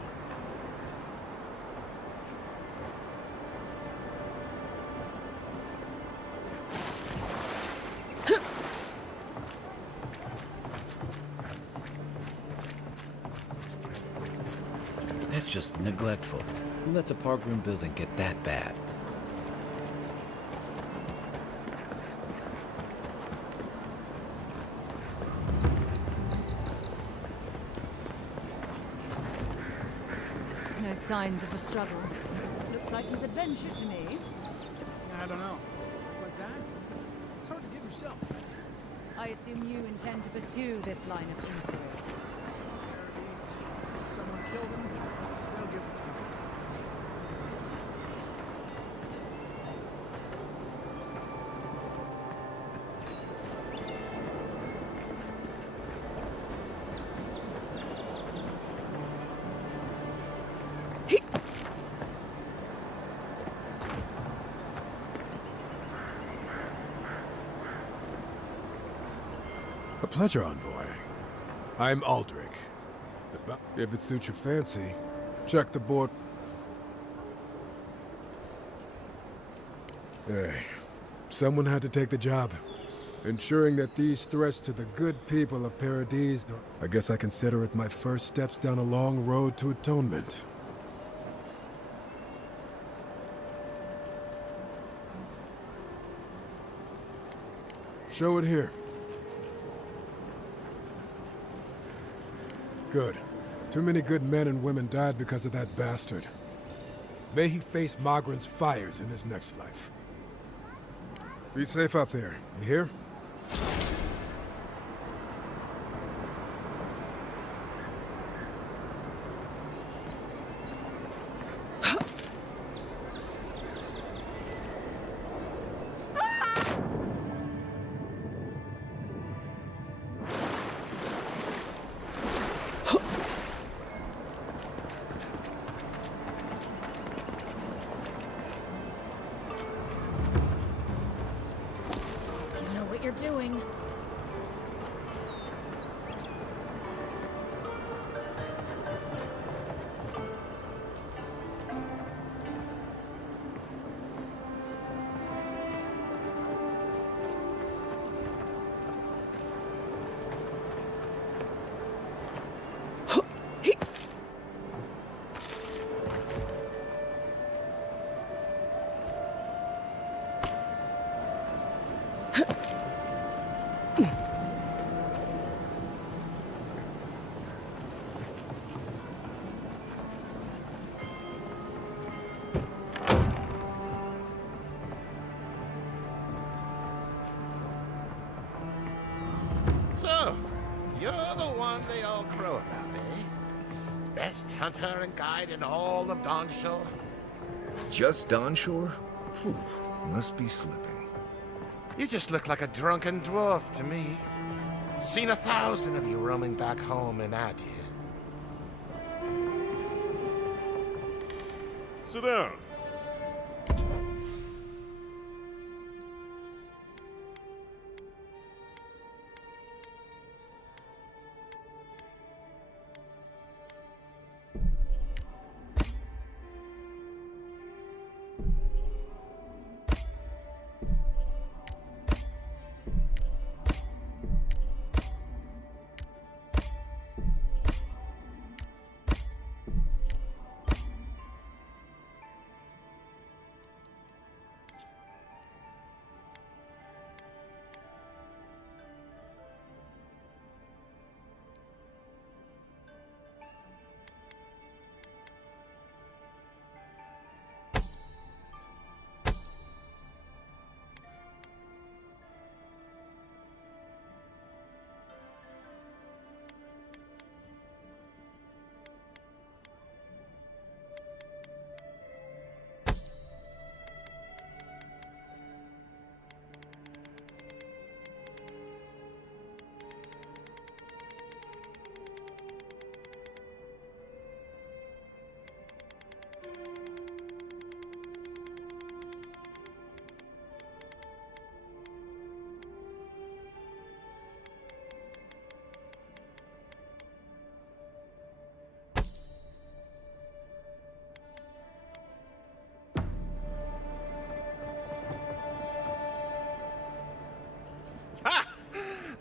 That's just neglectful. Who lets a parkroom building get that bad? No signs of a struggle. Looks like his adventure to me. I don't know. Like that? It's hard to give yourself. I assume you intend to pursue this line of inquiry. If someone killed him, they'll get what's coming. A pleasure, envoy. I'm Aldrich. If it suits your fancy, check the board. Hey, someone had to take the job. Ensuring that these threats to the good people of Paradise, I guess I consider it my first steps down a long road to atonement. Show it here. Good. Too many good men and women died because of that bastard. May he face Magran's fires in his next life. Be safe out there, you hear? Doing. So, you're the one they all crow about, eh? Best hunter and guide in all of Dawnshore? Just Dawnshore? Phew, must be slipping. You just look like a drunken dwarf to me. Seen 1,000 of you roaming back home in Adir. Sit down.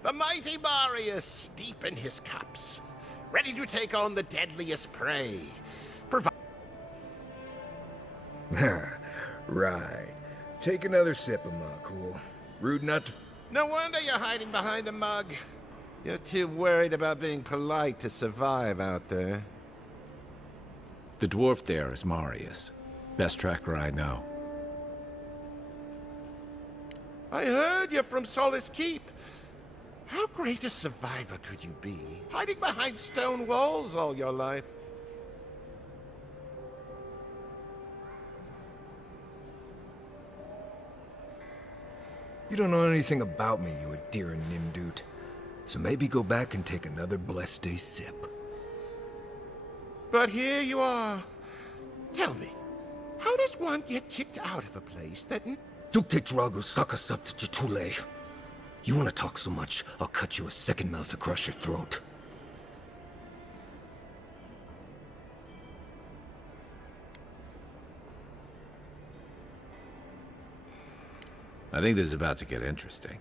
The mighty Marius, deep in his cups, ready to take on the deadliest prey. Right. Take another sip of mug, cool. Rude not to... No wonder you're hiding behind a mug. You're too worried about being polite to survive out there. The dwarf there is Marius. Best tracker I know. I heard you're from Solace Keep. How great a survivor could you be, hiding behind stone walls all your life? You don't know anything about me, you Adiran Nimdut. So maybe go back and take another blessed day sip. But here you are. Tell me, how does one get kicked out of a place that... Dukte Drago Sakasat Jitule. You want to talk so much, I'll cut you a second mouth across your throat. I think this is about to get interesting.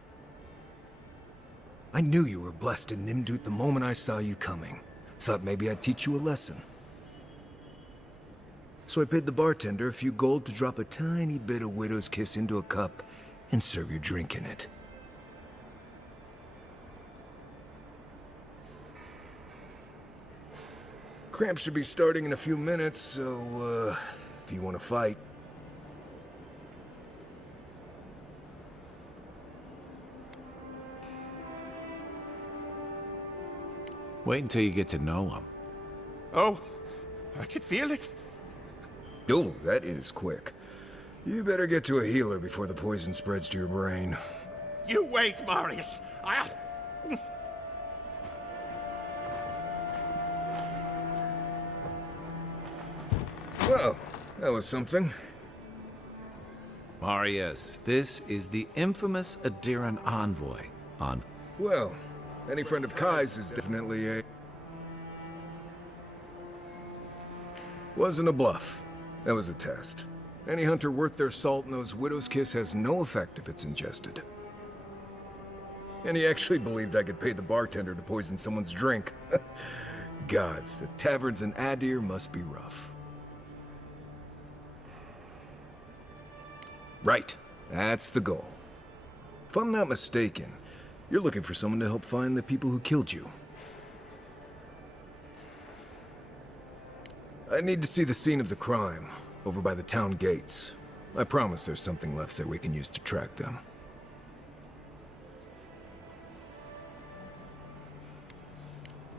I knew you were blessed in Nimdut the moment I saw you coming. Thought maybe I'd teach you a lesson. So I paid the bartender a few gold to drop a tiny bit of Widow's Kiss into a cup and serve your drink in it. Cramp should be starting in a few minutes, so, if you want to fight. Wait until you get to know him. Oh, I could feel it. Oh, that is quick. You better get to a healer before the poison spreads to your brain. You wait, Marius. I'll... Well, that was something. Marius, this is the infamous Adiran envoy. Well, any friend of Kai's is definitely a... Wasn't a bluff. That was a test. Any hunter worth their salt knows Widow's Kiss has no effect if it's ingested. And he actually believed I could pay the bartender to poison someone's drink. Gods, the taverns in Adir must be rough. Right, that's the goal. If I'm not mistaken, you're looking for someone to help find the people who killed you. I need to see the scene of the crime, over by the town gates. I promise there's something left there we can use to track them.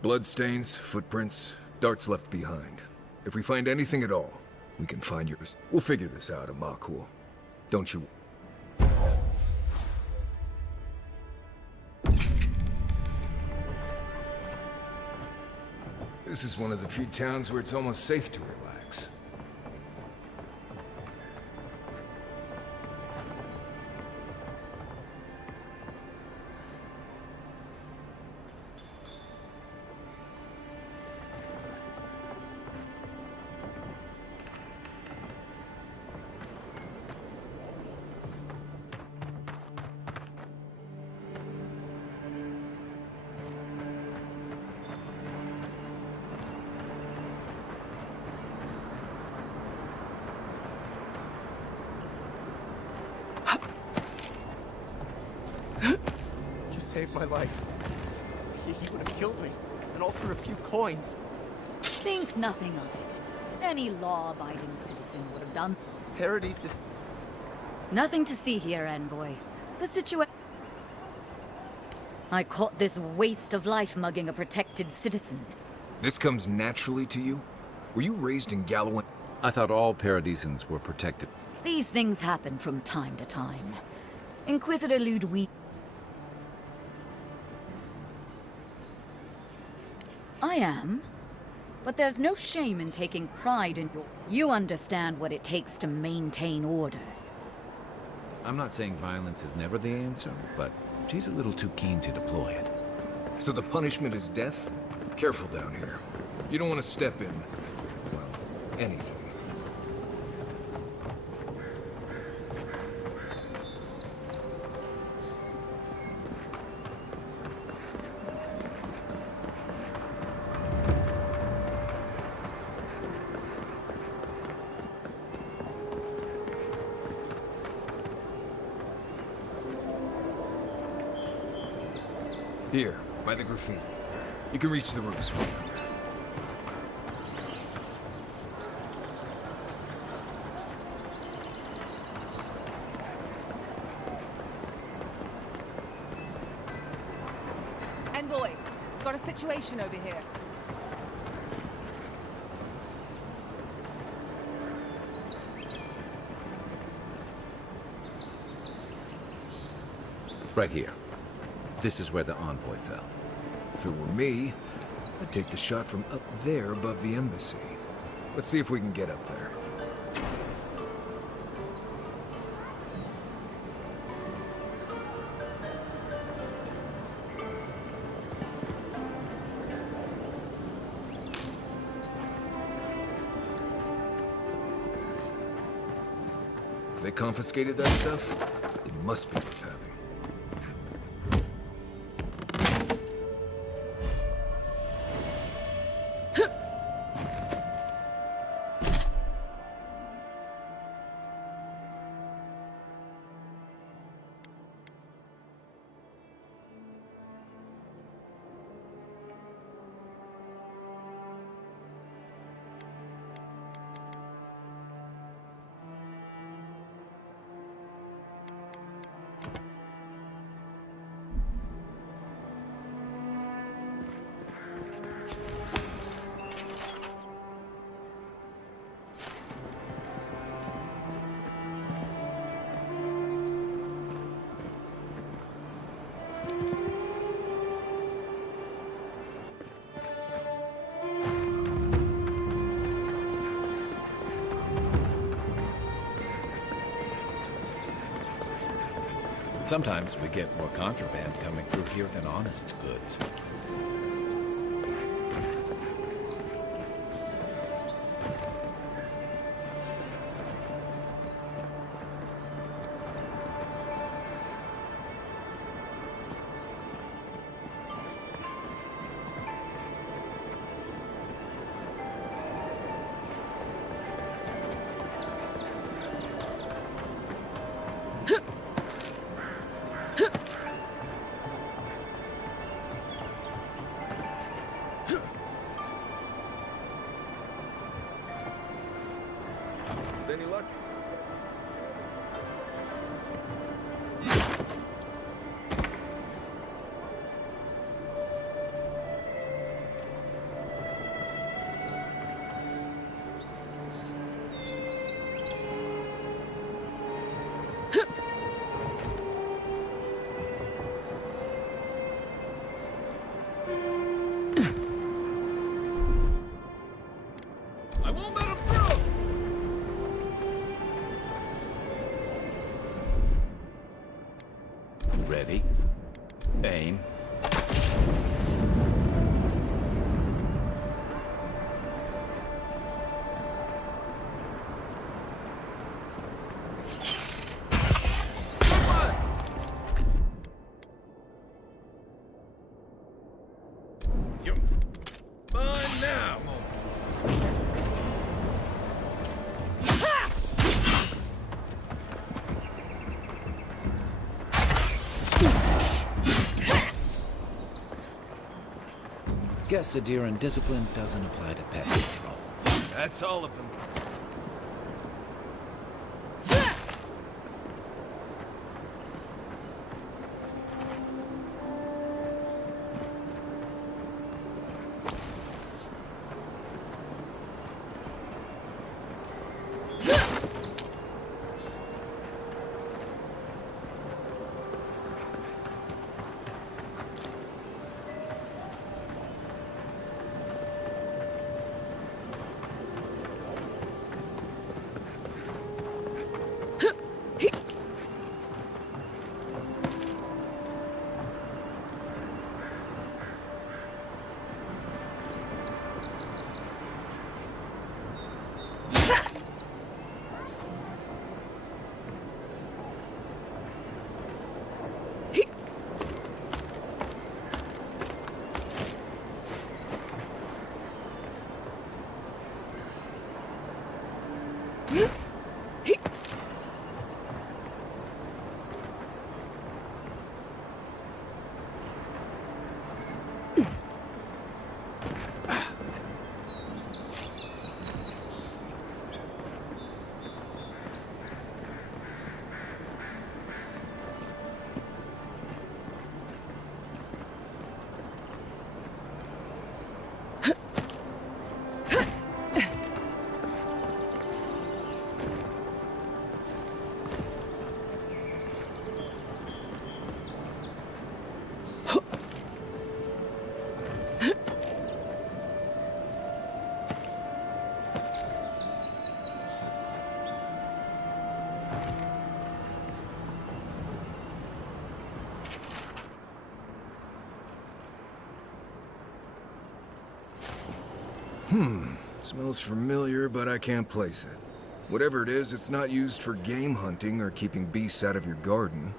Bloodstains, footprints, darts left behind. If we find anything at all, we can find yours. We'll figure this out, Amakul. Don't you... This is one of the few towns where it's almost safe to relax. You saved my life. He would have killed me, and all for a few coins. Think nothing of it. Any law-abiding citizen would have done. Paradise is... Nothing to see here, envoy. The situation... I caught this waste of life mugging a protected citizen. This comes naturally to you? Were you raised in Galloway? I thought all Paradisans were protected. These things happen from time to time. Inquisitor Ludwig... I am. But there's no shame in taking pride in your... You understand what it takes to maintain order. I'm not saying violence is never the answer, but she's a little too keen to deploy it. So the punishment is death? Careful down here. You don't want to step in, well, anything. Here, by the graffiti. You can reach the roofs from there. Envoy, got a situation over here. Right here. This is where the envoy fell. If it were me, I'd take the shot from up there above the embassy. Let's see if we can get up there. If they confiscated that stuff, it must be worth having. Sometimes we get more contraband coming through here than honest goods. Any luck? I won't let him through! Ready? Aim. You're mine now! Guess the Duran discipline doesn't apply to pest control. That's all of them. Smells familiar, but I can't place it. Whatever it is, it's not used for game hunting or keeping beasts out of your garden.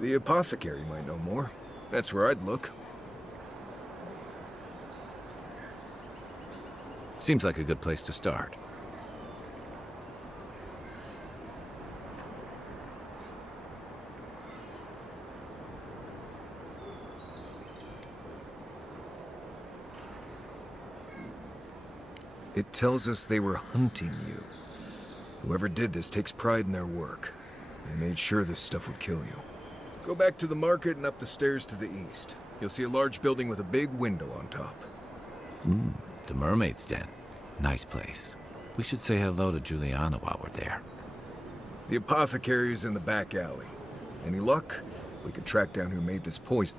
The apothecary might know more. That's where I'd look. Seems like a good place to start. It tells us they were hunting you. Whoever did this takes pride in their work. They made sure this stuff would kill you. Go back to the market and up the stairs to the east. You'll see a large building with a big window on top. The Mermaid's Den. Nice place. We should say hello to Juliana while we're there. The apothecary is in the back alley. Any luck? We could track down who made this poison.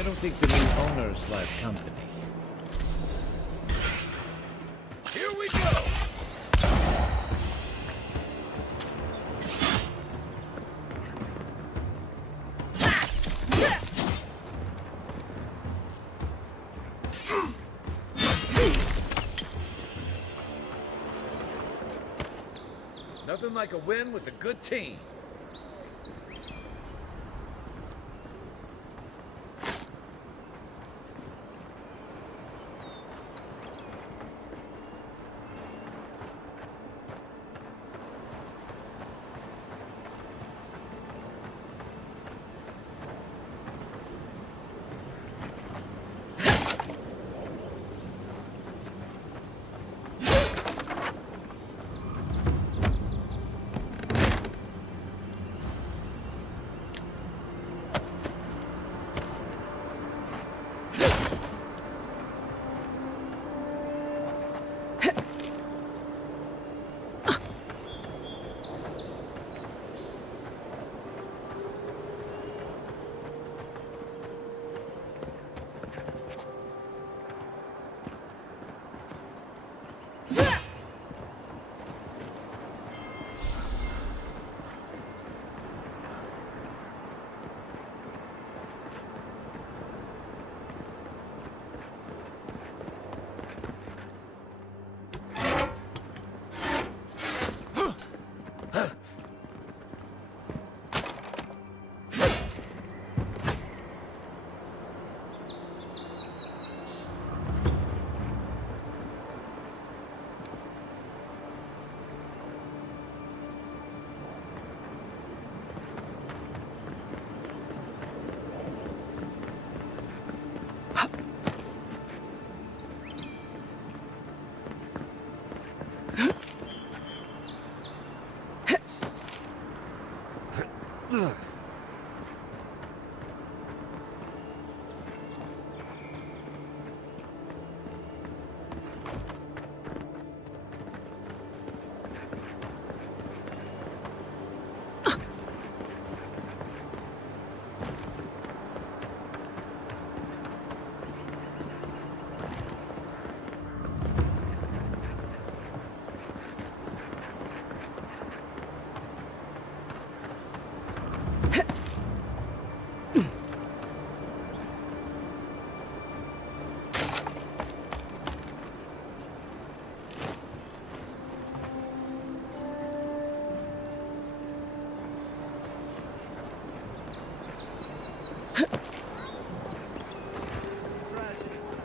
I don't think the new owners like company. Here we go! Nothing like a win with a good team.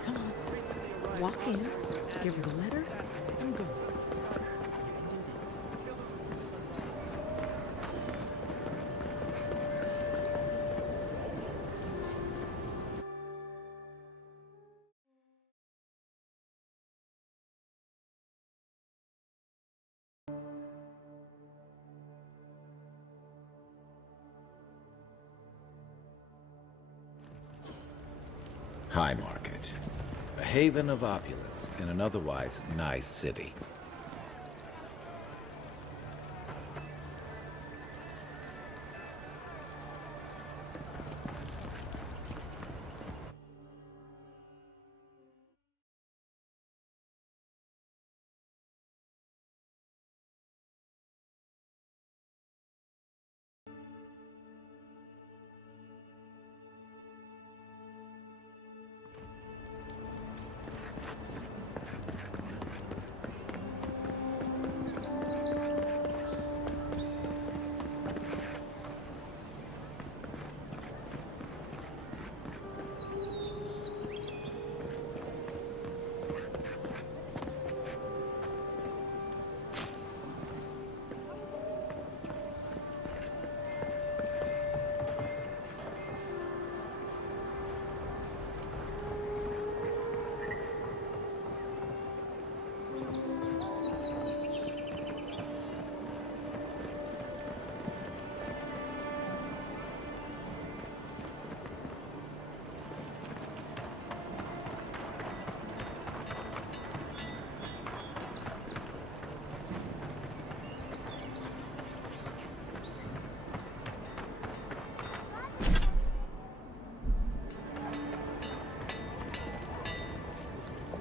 Come on. Walk in, give her the letter, and go. High Market. A haven of opulence in an otherwise nice city.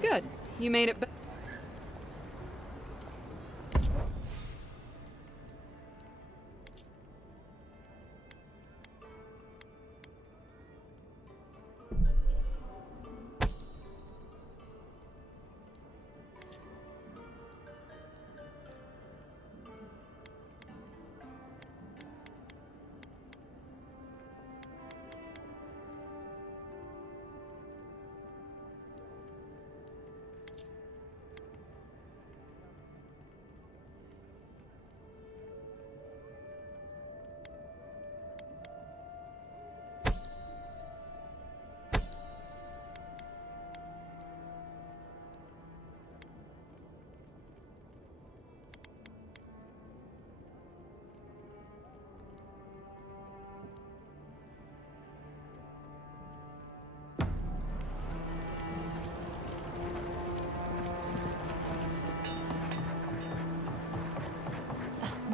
Good. You made it back.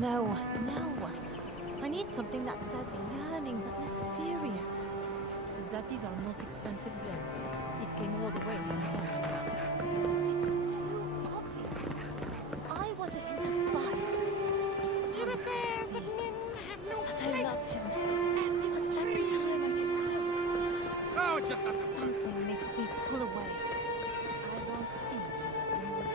No, no. I need something that says yearning but mysterious. That is our most expensive blend. It came all the way from France. It's too obvious. I want a hint of fire. Your affairs of men have no But I love him. And every time I get close, Oh, it just doesn't work. something makes me pull away. I don't think you would.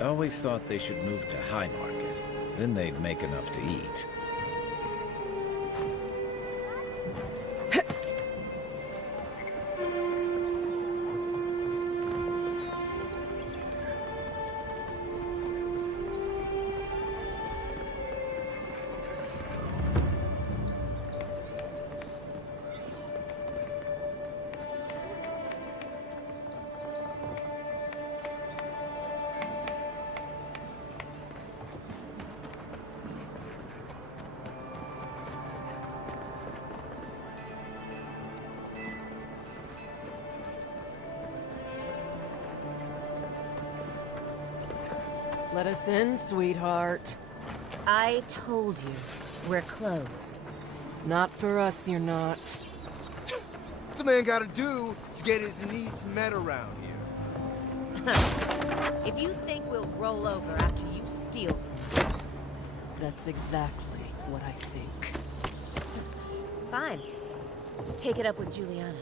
I always thought they should move to High Market. Then they'd make enough to eat. Let us in, sweetheart. I told you, we're closed. Not for us, you're not. What's a man gotta do to get his needs met around here? If you think we'll roll over after you steal from us... That's exactly what I think. Fine. Take it up with Juliana.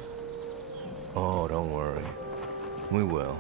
Oh, don't worry. We will.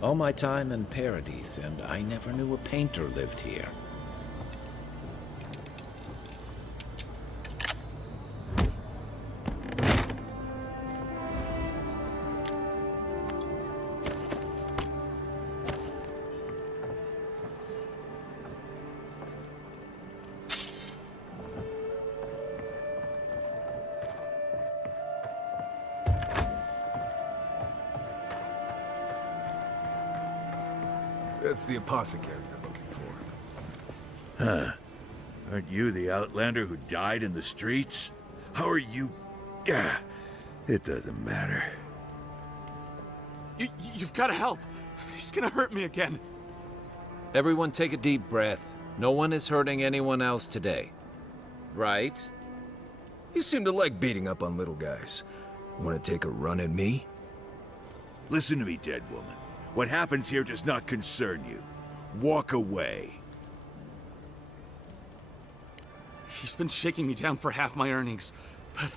All my time in Paradise, and I never knew a painter lived here. That's the apothecary you're looking for. Huh. Aren't you the outlander who died in the streets? How are you... Ah, it doesn't matter. You've got to help. He's gonna hurt me again. Everyone take a deep breath. No one is hurting anyone else today. Right? You seem to like beating up on little guys. Want to take a run at me? Listen to me, dead woman. What happens here does not concern you. Walk away. He's been shaking me down for half my earnings, but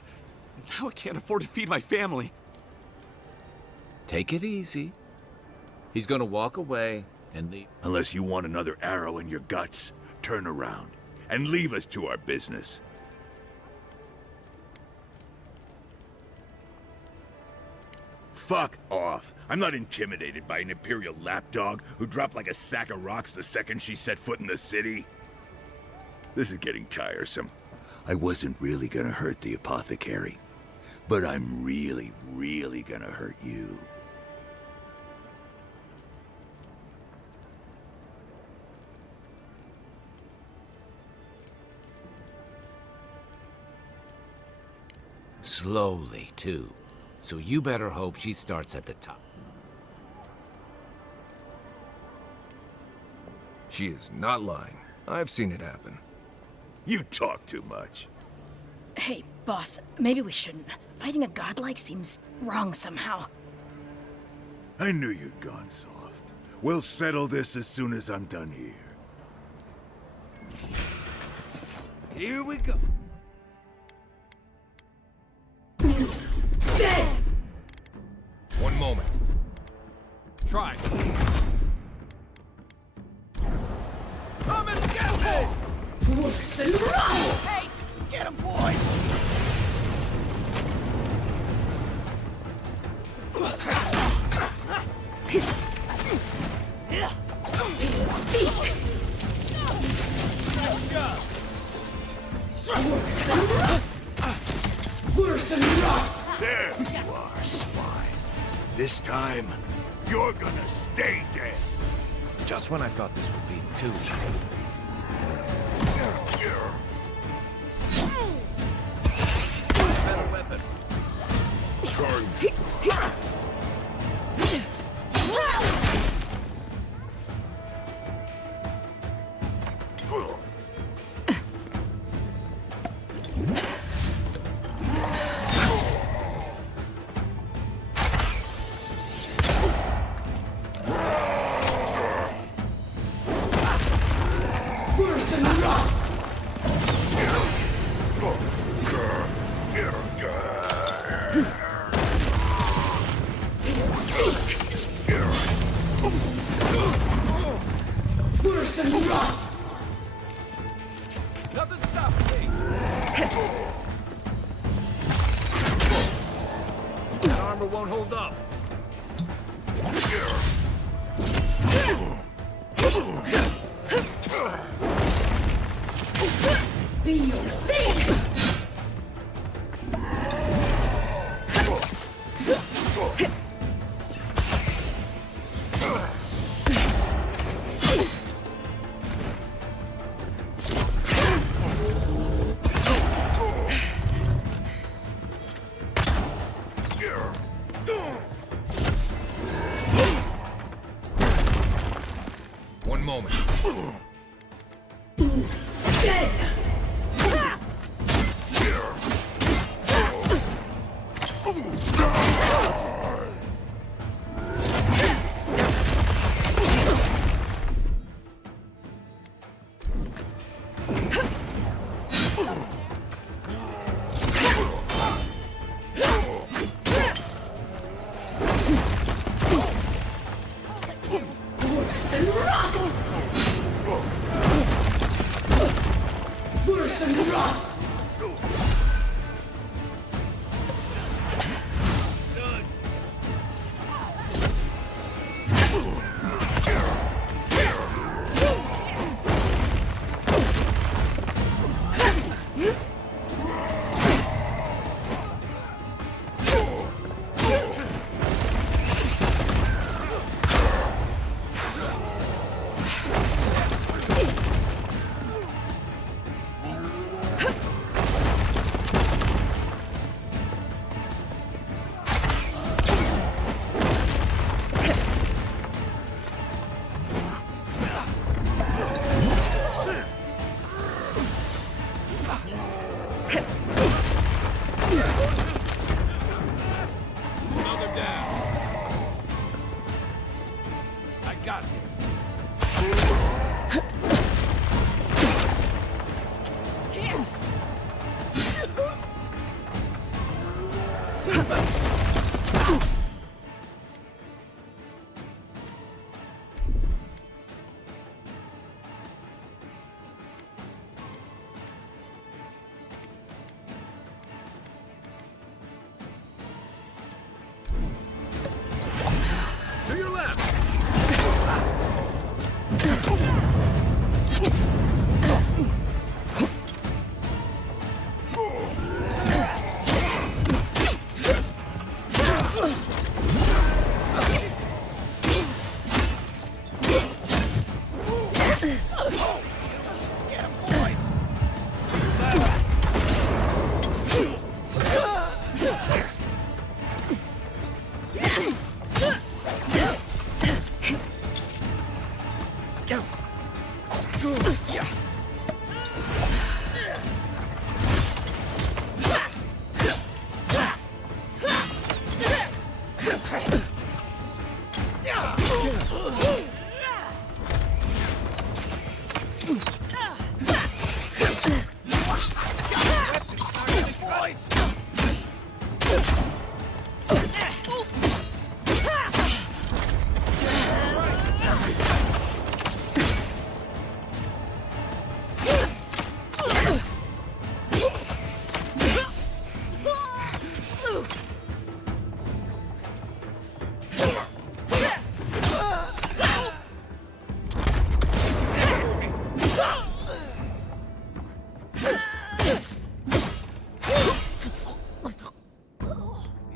now I can't afford to feed my family. Take it easy. He's gonna walk away and leave. Unless you want another arrow in your guts, turn around and leave us to our business. Fuck off. I'm not intimidated by an Imperial lapdog who dropped like a sack of rocks the second she set foot in the city. This is getting tiresome. I wasn't really gonna hurt the apothecary, but I'm really, really gonna hurt you. Slowly, too. So you better hope she starts at the top. She is not lying. I've seen it happen. You talk too much. Hey, boss, maybe we shouldn't. Fighting a godlike seems wrong somehow. I knew you'd gone soft. We'll settle this as soon as I'm done here. Here we go. One moment. Try. Come and get me! Hey, get him, boy! There you are, swine. This time, you're gonna stay dead. Just when I thought this would be too easy. Better weapon. Nothing stops me! That armor won't hold up. Be your savior! One moment. To your left!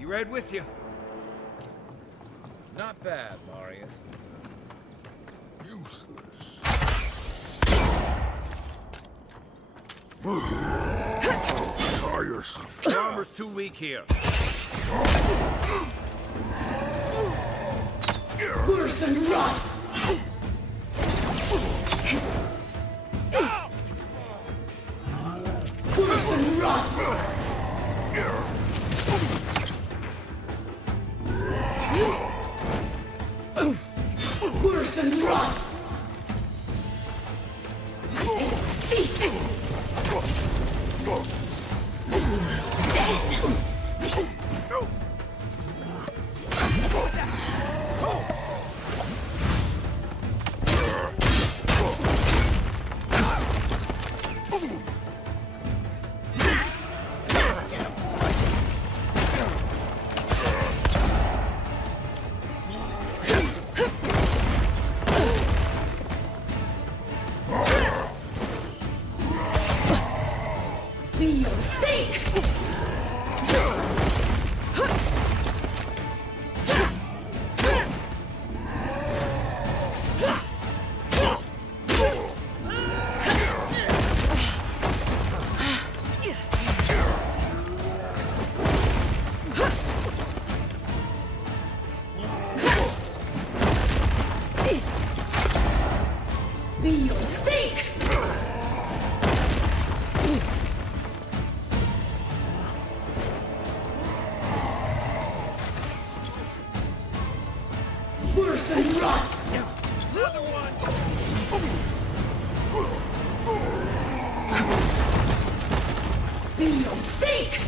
Right with you. Not bad, Marius. Useless. Tiresome. The armor's too weak here. Worse than rough! Worse than rough! Worse than rough! See! sink! Be your sink! Worse and rough! Another one! Be your sink!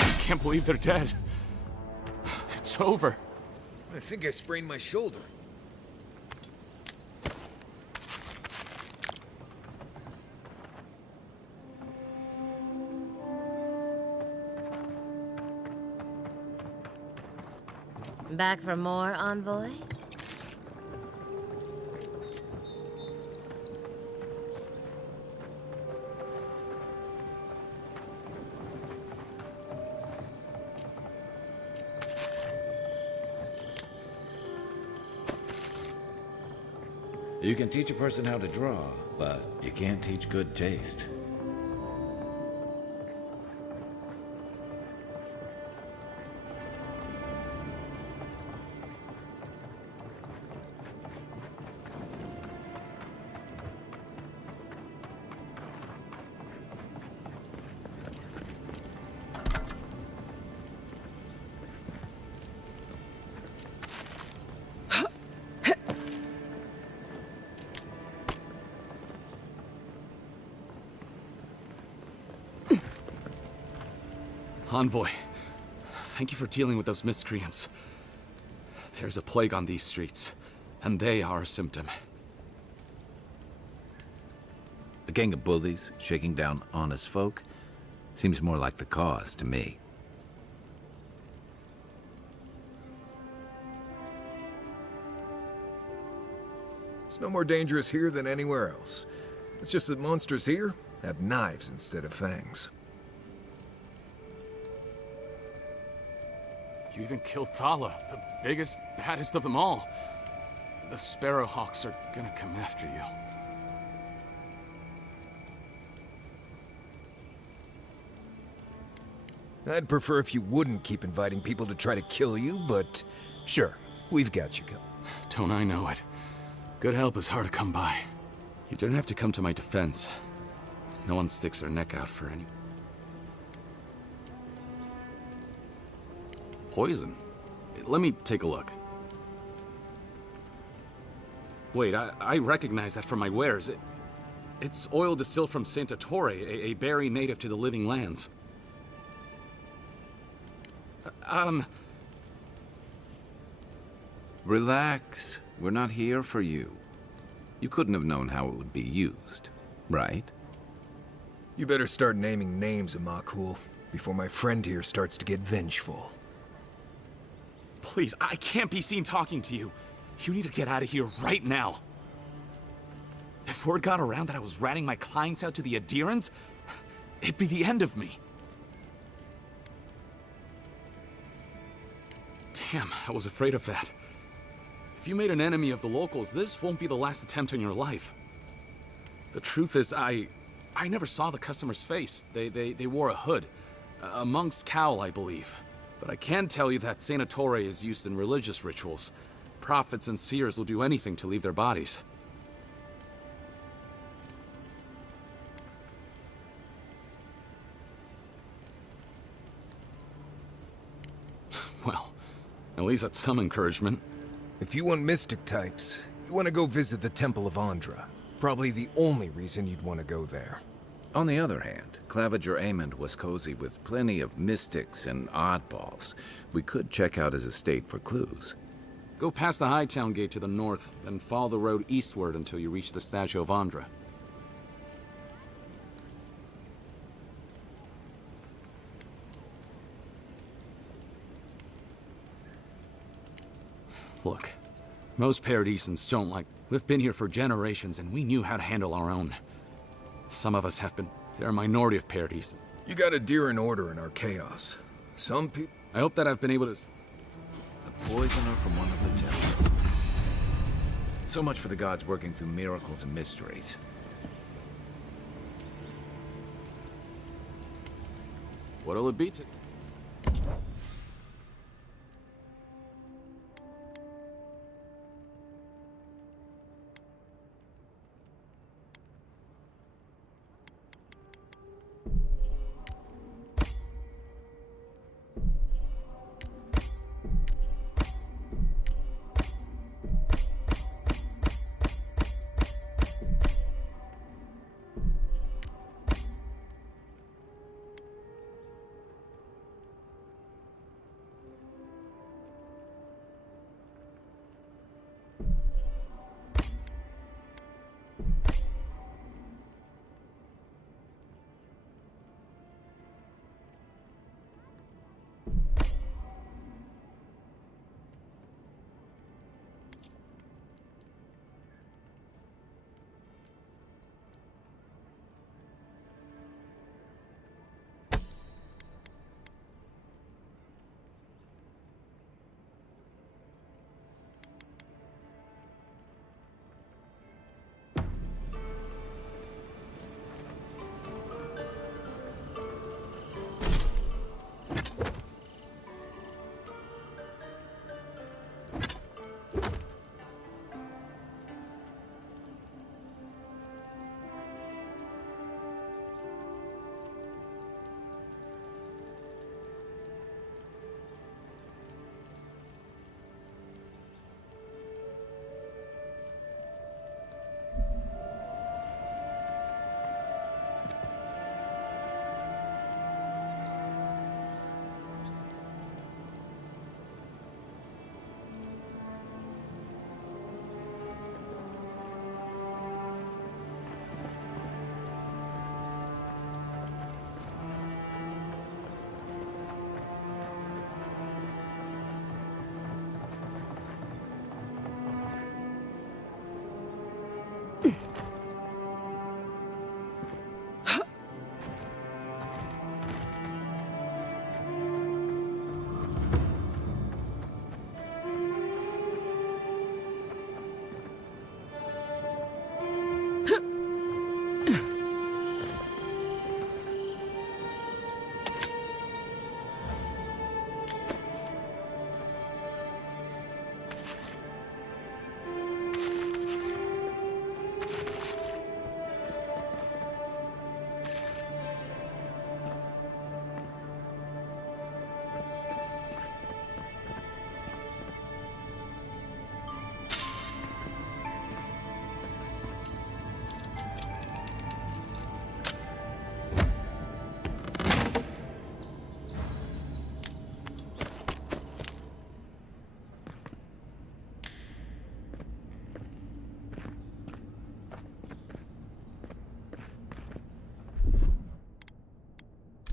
I can't believe they're dead. It's over. I think I sprained my shoulder. Back for more, Envoy? You can teach a person how to draw, but you can't teach good taste. Envoy, thank you for dealing with those miscreants. There's a plague on these streets, and they are a symptom. A gang of bullies shaking down honest folk seems more like the cause to me. It's no more dangerous here than anywhere else. It's just that monsters here have knives instead of fangs. You even killed Thala, the biggest, baddest of them all. The Sparrowhawks are gonna come after you. I'd prefer if you wouldn't keep inviting people to try to kill you, but sure, we've got you covered. Don't I know it? Good help is hard to come by. You don't have to come to my defense. No one sticks their neck out for any... Poison? Let me take a look. Wait, I recognize that from my wares. It's oil distilled from Santa Torre, a berry native to the Living Lands. Relax. We're not here for you. You couldn't have known how it would be used, right? You better start naming names, Amakul, before my friend here starts to get vengeful. Please, I can't be seen talking to you. You need to get out of here right now. If word got around that I was ratting my clients out to the adherents, it'd be the end of me. Damn, I was afraid of that. If you made an enemy of the locals, this won't be the last attempt on your life. The truth is, I never saw the customer's face. They wore a hood. A monk's cowl, I believe. But I can tell you that Saint Ettore is used in religious rituals. Prophets and seers will do anything to leave their bodies. Well, at least that's some encouragement. If you want mystic types, you want to go visit the Temple of Andra. Probably the only reason you'd want to go there. On the other hand, Claviger Amond was cozy with plenty of mystics and oddballs. We could check out his estate for clues. Go past the Hightown Gate to the north, then follow the road eastward until you reach the statue of Andra. Look, most Paradisans don't like... We've been here for generations, and we knew how to handle our own. Some of us have been... They're a minority of Paradisans. You got a deer in order in our chaos. Some people... I hope that I've been able to... A poisoner from one of the temples. So much for the gods working through miracles and mysteries. What'll it be to...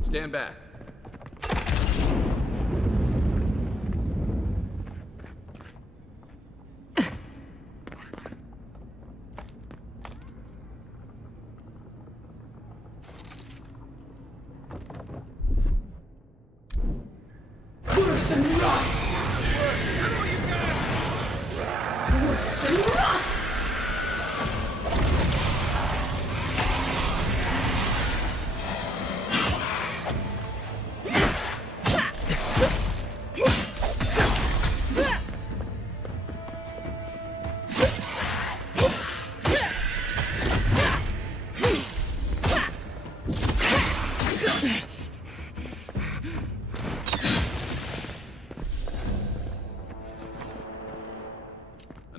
Stand back.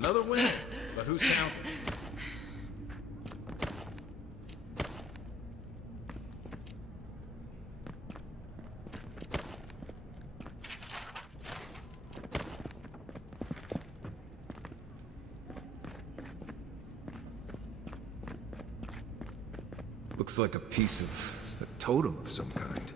Another win, but who's counting? Looks like a piece of a totem of some kind.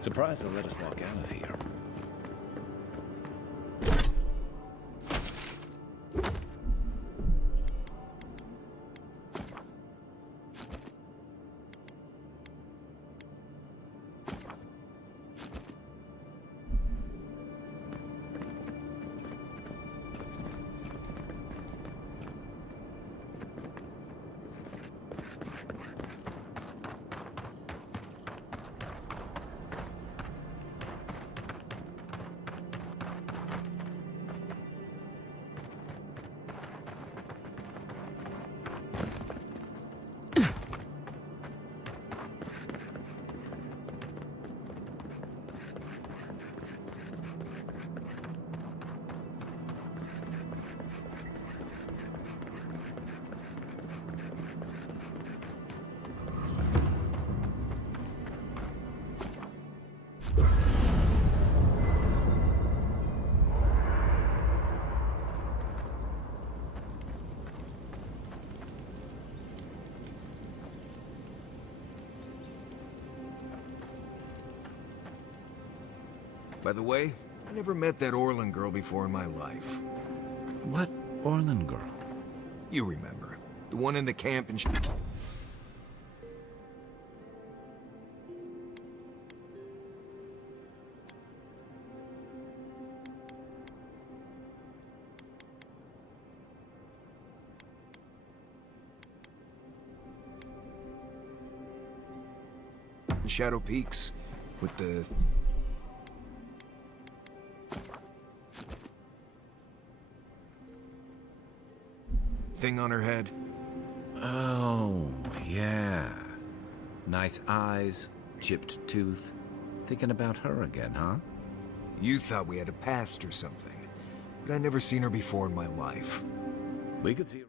Surprised they'll let us walk out of here. By the way, I never met that Orlin girl before in my life. What Orlin girl? You remember. The one in the camp and Shadow Peaks with the thing on her head. Oh, yeah. Nice eyes, chipped tooth. Thinking about her again, huh? You thought we had a past or something, but I never seen her before in my life. We could see her.